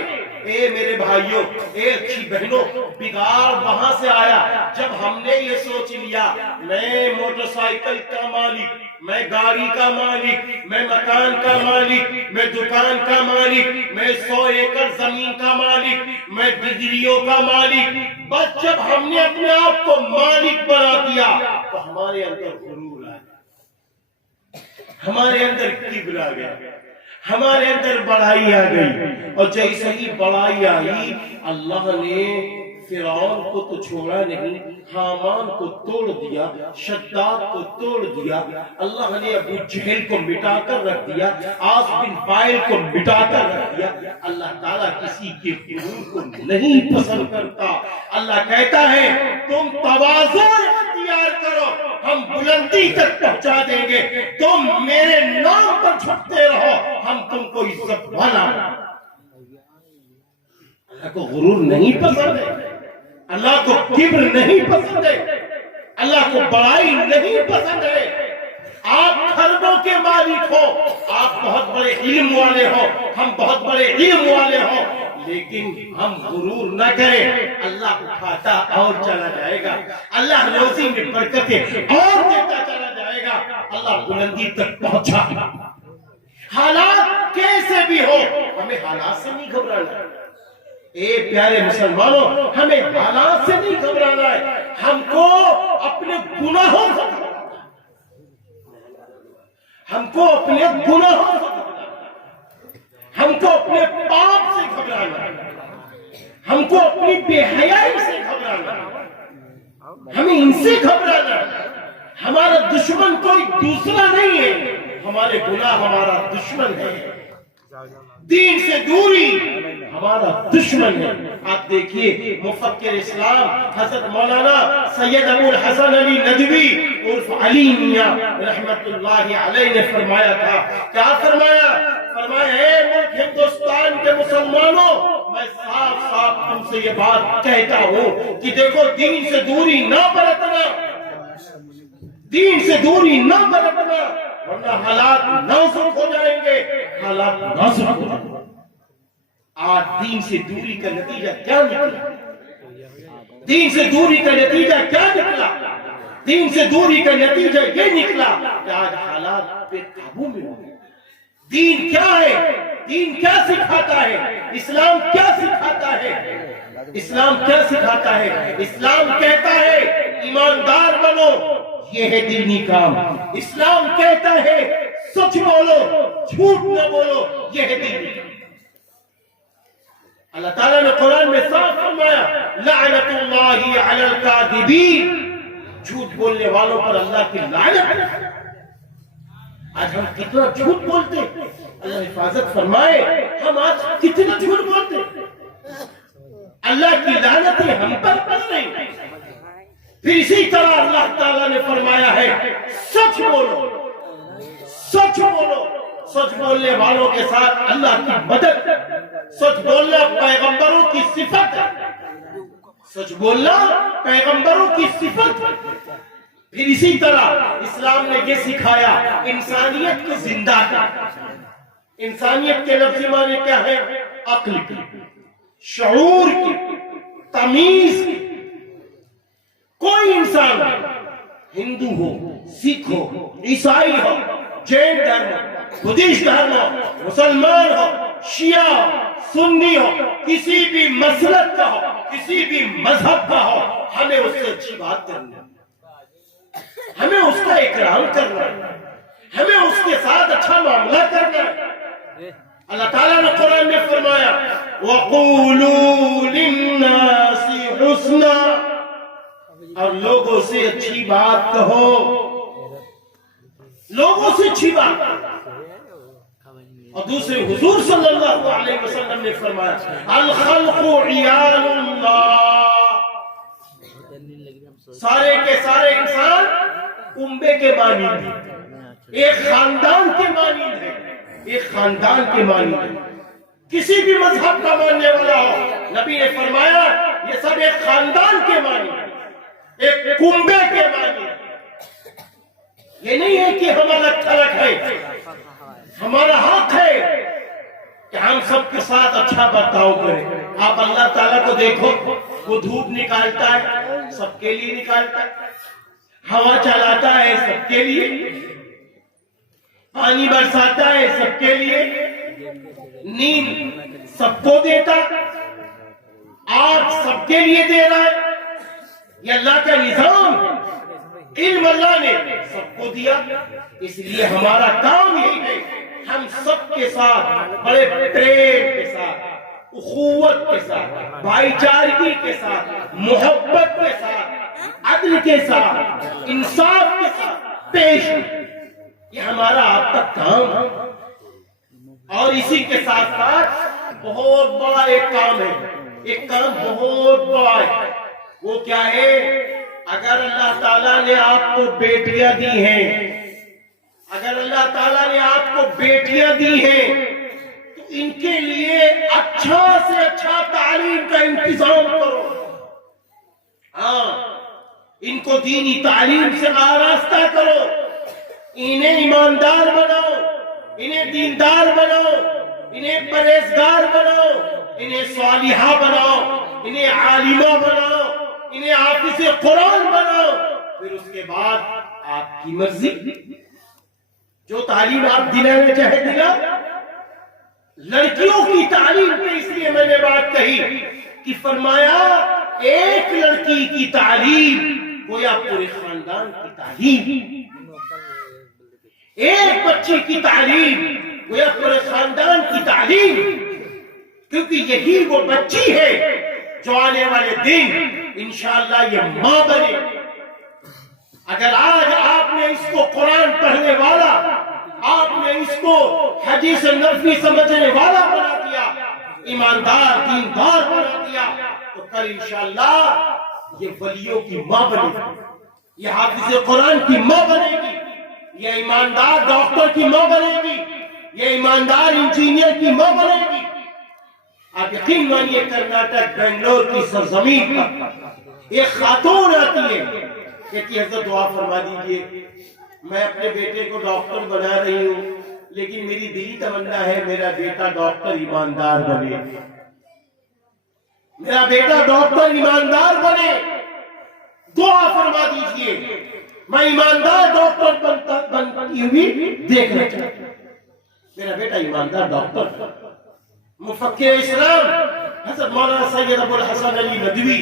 اے میرے بھائیوں, اے اچھی بہنوں, بگاڑ وہاں سے آیا جب ہم نے یہ سوچ لیا میں موٹر سائیکل کا مالک, میں گاڑی کا مالک, میں مکان کا مالک, میں دکان کا مالک, میں 100 ایکڑ زمین کا مالک, میں ڈگریوں کا مالک. بس جب ہم نے اپنے آپ کو مالک بنا دیا تو ہمارے اندر غرور آ گیا, ہمارے اندر کبر آ گیا, ہمارے اندر بڑائی آ گئی. اور جیسے ہی بڑائی آئی اللہ نے فرعون کو تو چھوڑا نہیں, حامان کو توڑ دیا, شداد کو توڑ دیا. اللہ نے ابو جہل کو مٹا کر رکھ دیا, عاص بن وائل کو مٹا کر رکھ دیا. اللہ تعالیٰ کسی کے غرور کو نہیں پسند کرتا. اللہ کہتا ہے تم تواضع اختیار کرو, ہم بلندی تک پہنچا دیں گے. تم میرے نام پر جھکتے رہو, ہم تم کو عزت والا. اللہ کو غرور نہیں پسند ہے، اللہ کو کبر نہیں پسند ہے، اللہ کو بڑائی نہیں پسند ہے۔ آپ خربوں کے مالک ہو، آپ بہت بڑے علم والے ہو، ہم بہت بڑے علم والے ہو، لیکن ہم غرور نہ کریں۔ اللہ اٹھاتا اور چلا جائے گا، اللہ روزی میں برکتیں اور دیتا چلا جائے گا، اللہ بلندی تک پہنچا۔ حالات کیسے بھی ہو، ہمیں حالات سے نہیں گھبرانا ہے۔ اے پیارے مسلمانوں، ہمیں حالات سے نہیں گھبرانا ہے، ہم کو اپنے گناہوں سے گھبرانا ہے، ہم کو اپنے گناہوں سے گھبرانا ہے، ہم کو اپنے پاپ سے گھبرانا ہے، ہم کو اپنی بے حیائی سے گھبرانا ہے، ہمیں ان سے گھبرانا ہے۔ ہمارا دشمن کوئی دوسرا نہیں ہے، ہمارے گناہ ہمارا دشمن ہے، دین سے دوری ہمارا دشمن ہے۔ آپ دیکھیے مفکر اسلام حضرت مولانا سید ابو الحسن علی ندوی عرف علی میاں رحمت اللہ علیہ نے فرمایا تھا، کیا فرمایا؟ فرمایا اے ملک ہندوستان کے مسلمانوں، میں صاف صاف تم سے یہ بات کہتا ہوں کہ دیکھو دین سے دوری نہ برتنا، دین سے دوری نہ برتنا، ورنہ حالات نازک ہو جائیں گے، حالات نازک ہو جائیں گے۔ آج دین سے دوری کا نتیجہ کیا نکلا؟ دین سے دوری کا نتیجہ کیا نکلا؟ دین سے دوری کا نتیجہ یہ نکلا کہ آج حالات بے قابو میں ہو گئے۔ دین کیا ہے؟ دین کیا سکھاتا ہے؟ اسلام کیا سکھاتا ہے؟ اسلام کیا سکھاتا ہے؟ اسلام کہتا ہے ایماندار بنو، یہ ہے دینی کام۔ اسلام کہتا ہے سچ بولو، جھوٹ نہ بولو، یہ ہے دینی کام۔ اللہ تعالیٰ نے قرآن میں صاف فرمایا لعنت اللہ علی الکاذبین، جھوٹ بولنے والوں پر اللہ کی لعنت ہے۔ آج ہم کتنا جھوٹ بولتے، اللہ حفاظت فرمائے، ہم آج کتنا جھوٹ بولتے، اللہ کی لعنتیں ہم پر پڑ رہی ہیں۔ پھر اسی طرح اللہ تعالیٰ نے فرمایا ہے سچ بولو، سچ بولو۔ سچ بولنے والوں کے ساتھ اللہ کی مدد، سچ بولنا پیغمبروں کی صفت ہے، سچ بولنا پیغمبروں کی صفت ہے۔ پھر اسی طرح اسلام نے یہ سکھایا انسانیت کو زندہ کرنا۔ انسانیت کے لفظی معنی کیا ہے؟ عقل کی، شعور کی، تمیز کی۔ کوئی انسان ہندو ہو، سکھ ہو، عیسائی ہو، جین دھرم ہو، بدھسٹ دھرم ہو، مسلمان ہو، شیعہ ہو، سنی ہو، کسی بھی مسلک کا ہو، کسی بھی مذہب کا ہو، ہمیں اس سے اچھی بات کرنا ہے، ہمیں اس کا اکرام کرنا ہے، ہمیں اس کے ساتھ اچھا معاملہ کرنا ہے۔ اللہ تعالیٰ نے قرآن میں فرمایا وَقُولُوا لِلنَّاسِ حُسْنًا، اور لوگوں سے اچھی بات کہو، لوگوں سے اچھی بات کہو۔ اور دوسرے حضور صلی اللہ علیہ وسلم نے فرمایا الخلق عیال اللہ، سارے کے سارے انسان کنبے کے مانند ہیں، ایک خاندان کے مانند ہیں، ایک خاندان کے مانند ہیں۔ کسی بھی مذہب کا ماننے والا ہو، نبی نے فرمایا یہ سب ایک خاندان کے مانند ہیں، ایک کنبے کے مانند ہیں۔ یہ نہیں ہے کہ ہم الگ تھلگ ہے، ہمارا حق ہے کہ ہم سب کے ساتھ اچھا برتاؤ کریں۔ آپ اللہ تعالیٰ کو دیکھو، وہ دھوپ نکالتا ہے سب کے لیے نکالتا ہے، ہوا چلاتا ہے سب کے لیے، پانی برساتا ہے سب کے لیے، نیند سب کو دیتا، آگ سب کے لیے دے رہا ہے۔ یہ اللہ کا نظام ہے، علم اللہ نے سب کو دیا، اس لیے ہمارا کام یہی ہے ہم سب کے ساتھ بڑے پریم کے ساتھ، اخوت کے ساتھ، بھائی چارگی کے ساتھ، محبت کے ساتھ، عدل کے ساتھ، انصاف کے ساتھ پیش ہے۔ یہ ہمارا آپ کا کام ہے۔ اور اسی کے ساتھ ساتھ بہت بڑا ایک کام ہے، ایک کام بہت بڑا ہے۔ وہ کیا ہے؟ اگر اللہ تعالیٰ نے آپ کو بیٹیاں دی ہیں، اگر اللہ تعالیٰ نے آپ کو بیٹیاں دی ہیں تو ان کے لیے اچھا سے اچھا تعلیم کا انتظام کرو. ہاں، ان کو دینی تعلیم سے آراستہ کرو، انہیں ایماندار بناؤ، انہیں دیندار بناؤ، انہیں پرہیزگار بناؤ، انہیں صالحہ بناؤ، انہیں عالمہ بناؤ، انہیں حافظ قرآن بناؤ. پھر اس کے بعد آپ کی مرضی، جو تعلیم آپ دلانا چاہے دلا. لڑکیوں کی تعلیم پہ اس لیے میں نے بات کہی کہ فرمایا ایک لڑکی کی تعلیم گویا پورے خاندان کی تعلیم، ایک بچی کی تعلیم گویا پورے خاندان کی تعلیم، کیونکہ یہی وہ بچی ہے جو آنے والے دن انشاءاللہ یہ ماں بنے. اگر آج آپ نے اس کو قرآن پڑھنے والا، آپ نے اس کو حدیث نبوی سمجھنے والا بنا دیا، ایماندار دیندار بنا دیا، تو کل انشاءاللہ یہ ولیوں کی ماں بنے گی، یہ حافظ قرآن کی ماں بنے گی، یہ ایماندار ڈاکٹر کی ماں بنے گی، یہ ایماندار انجینئر کی ماں بنے گی. آپ یقین مانیے کرناٹک بنگلور کی سرزمین پر ایک خاتون آتی ہے، کہتی ہے حضرت دعا فرما دیجئے، میں اپنے بیٹے کو ڈاکٹر بنا رہی ہوں، لیکن میری دلی تمنا ہے میرا بیٹا ڈاکٹر ایماندار بنے، میرا بیٹا ڈاکٹر ایماندار بنے. دعا فرما دیجئے میں ایماندار ڈاکٹر بنتی ہوئی دیکھنا چاہتا ہوں، میرا بیٹا ایماندار ڈاکٹر. مفکر اسلام حضرت مولانا سید ابو الحسن علی ندوی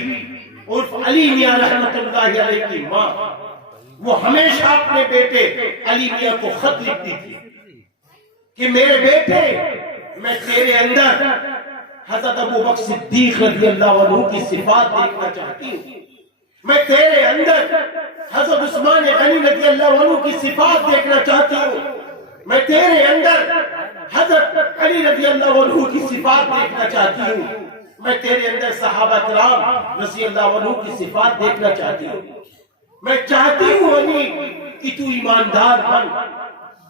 عرف علی میاں رحمت اللہ علیہ کی ماں، وہ ہمیشہ اپنے بیٹے علی میاں کو خط لکھتی تھی کہ میرے بیٹے میں تیرے اندر حضرت ابو بکر صدیق رضی اللہ عنہ کی صفات دیکھنا چاہتی ہوں، میں تیرے اندر حضرت عثمان غنی رضی اللہ عنہ کی صفات دیکھنا چاہتی ہوں، میں تیرے اندر حضرت علی رضی اللہ عنہ کی صفات دیکھنا چاہتی ہوں، میں تیرے اندر صحابہ کرام رضی اللہ عنہ کی صفات دیکھنا چاہتی ہوں. میں چاہتی ہوں علی کہ تو ایماندار بن،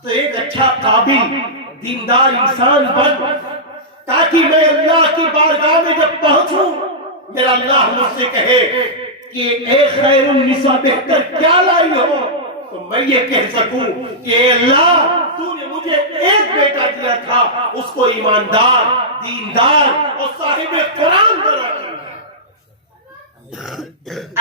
تو ایک اچھا قابل دیندار انسان بن، تاکہ میں اللہ کی بارگاہ میں جب پہنچوں میرا اللہ مجھ سے کہے کہ اے خیر النساء بہتر کیا لائی ہو، تو میں یہ کہہ سکوں کہ اے اللہ تو نے مجھے ایک بیٹا دیا تھا، اس کو ایماندار دیندار اور صاحب قرآن بنا کر.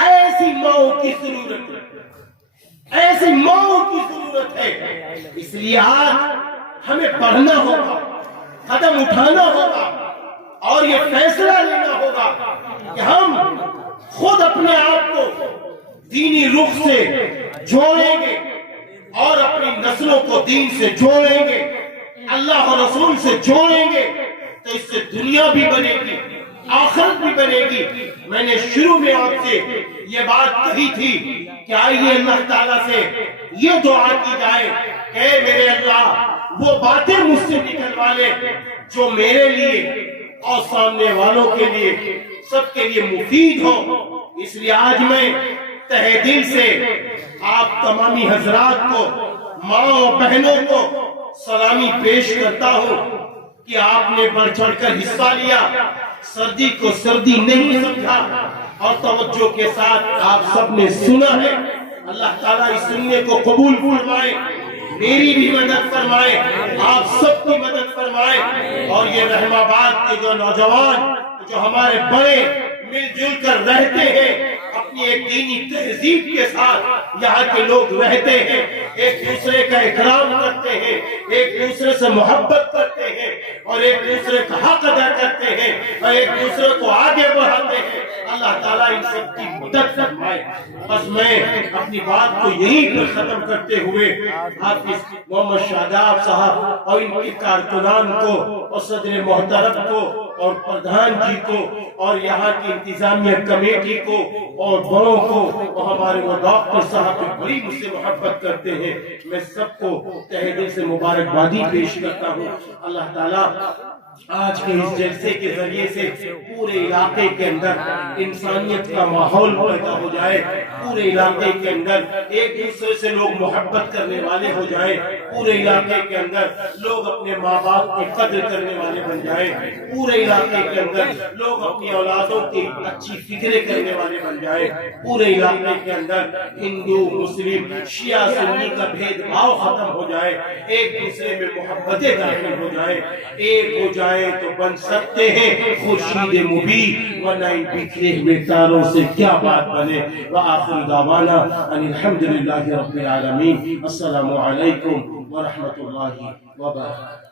ایسی ماں کی ضرورت ہے، ایسی ماں کی ضرورت ہے. اس لیے آج ہمیں پڑھنا ہوگا، قدم اٹھانا ہوگا اور یہ فیصلہ لینا ہوگا کہ ہم خود اپنے آپ کو دینی رخ سے جوڑیں گے اور اپنی نسلوں کو دین سے جوڑیں گے، اللہ اور رسول سے جوڑیں گے، تو اس سے دنیا بھی بنے گی، آخرت بھی بنے گی. میں نے شروع میں آپ سے یہ بات کہی تھی کہ آئیے اللہ تعالیٰ سے یہ دعا کی جائے کہ اے میرے اللہ وہ باتیں مجھ سے نکلوا لے جو میرے لیے اور سامنے والوں کے لیے سب کے لیے مفید ہو. اس لیے آج میں تہہ دل سے آپ تمامی حضرات کو، ماں اور بہنوں کو سلامی پیش کرتا ہوں کہ آپ نے بڑھ چڑھ کر حصہ لیا، سردی کو سردی نہیں سمجھا اور توجہ کے ساتھ آپ سب نے سنا ہے. اللہ تعالیٰ اس سننے کو قبول فرمائے، میری بھی مدد فرمائے، آپ سب کی مدد فرمائے. اور یہ رحم آباد کے جو نوجوان جو ہمارے بڑے مل جل کر رہتے ہیں، اپنی ایک دینی تہذیب کے ساتھ یہاں کے لوگ رہتے ہیں، ایک دوسرے کا اکرام کرتے ہیں، ایک دوسرے سے محبت کرتے ہیں اور ایک دوسرے کا حق ادا کرتے ہیں اور ایک دوسرے کو آگے بڑھاتے ہیں. اللہ تعالیٰ ان سب کی مدد فرمائے. بس میں اپنی بات کو یہیں پر ختم کرتے ہوئے حافظ محمد شاداب صاحب اور ان کے کارکنان کو اور صدر محترم کو اور پردھان جی کو اور یہاں کی انتظامیہ کمیٹی کو اور بڑوں کو اور ہمارے وہ ڈاکٹر صاحب جو بڑی مجھ سے محبت کرتے ہیں، میں سب کو تہہ دل سے مبارکبادی پیش کرتا ہوں. اللہ تعالیٰ آج کے اس جلسے کے ذریعے سے پورے علاقے کے اندر انسانیت کا ماحول پیدا ہو جائے، پورے علاقے کے اندر ایک دوسرے سے لوگ محبت کرنے والے ہو جائیں، پورے علاقے کے اندر لوگ اپنے ماں باپ کی قدر کرنے والے بن جائیں، پورے علاقے کے اندر لوگ اپنی اولادوں کی اچھی فکریں کرنے والے بن جائیں، پورے علاقے کے اندر ہندو مسلم شیعہ سنی کا بھید بھاؤ ختم ہو جائے، ایک دوسرے میں محبتیں داخل ہو جائیں، ایک ہو جائے تو بن سکتے ہیں خورشید مبین، ورنہ ان بکھرے ہوئے تاروں سے کیا بات بنے۔ وآخر دعوانا ان الحمدللہ رب العالمین۔ السلام علیکم ورحمۃ اللہ وبرکاتہ۔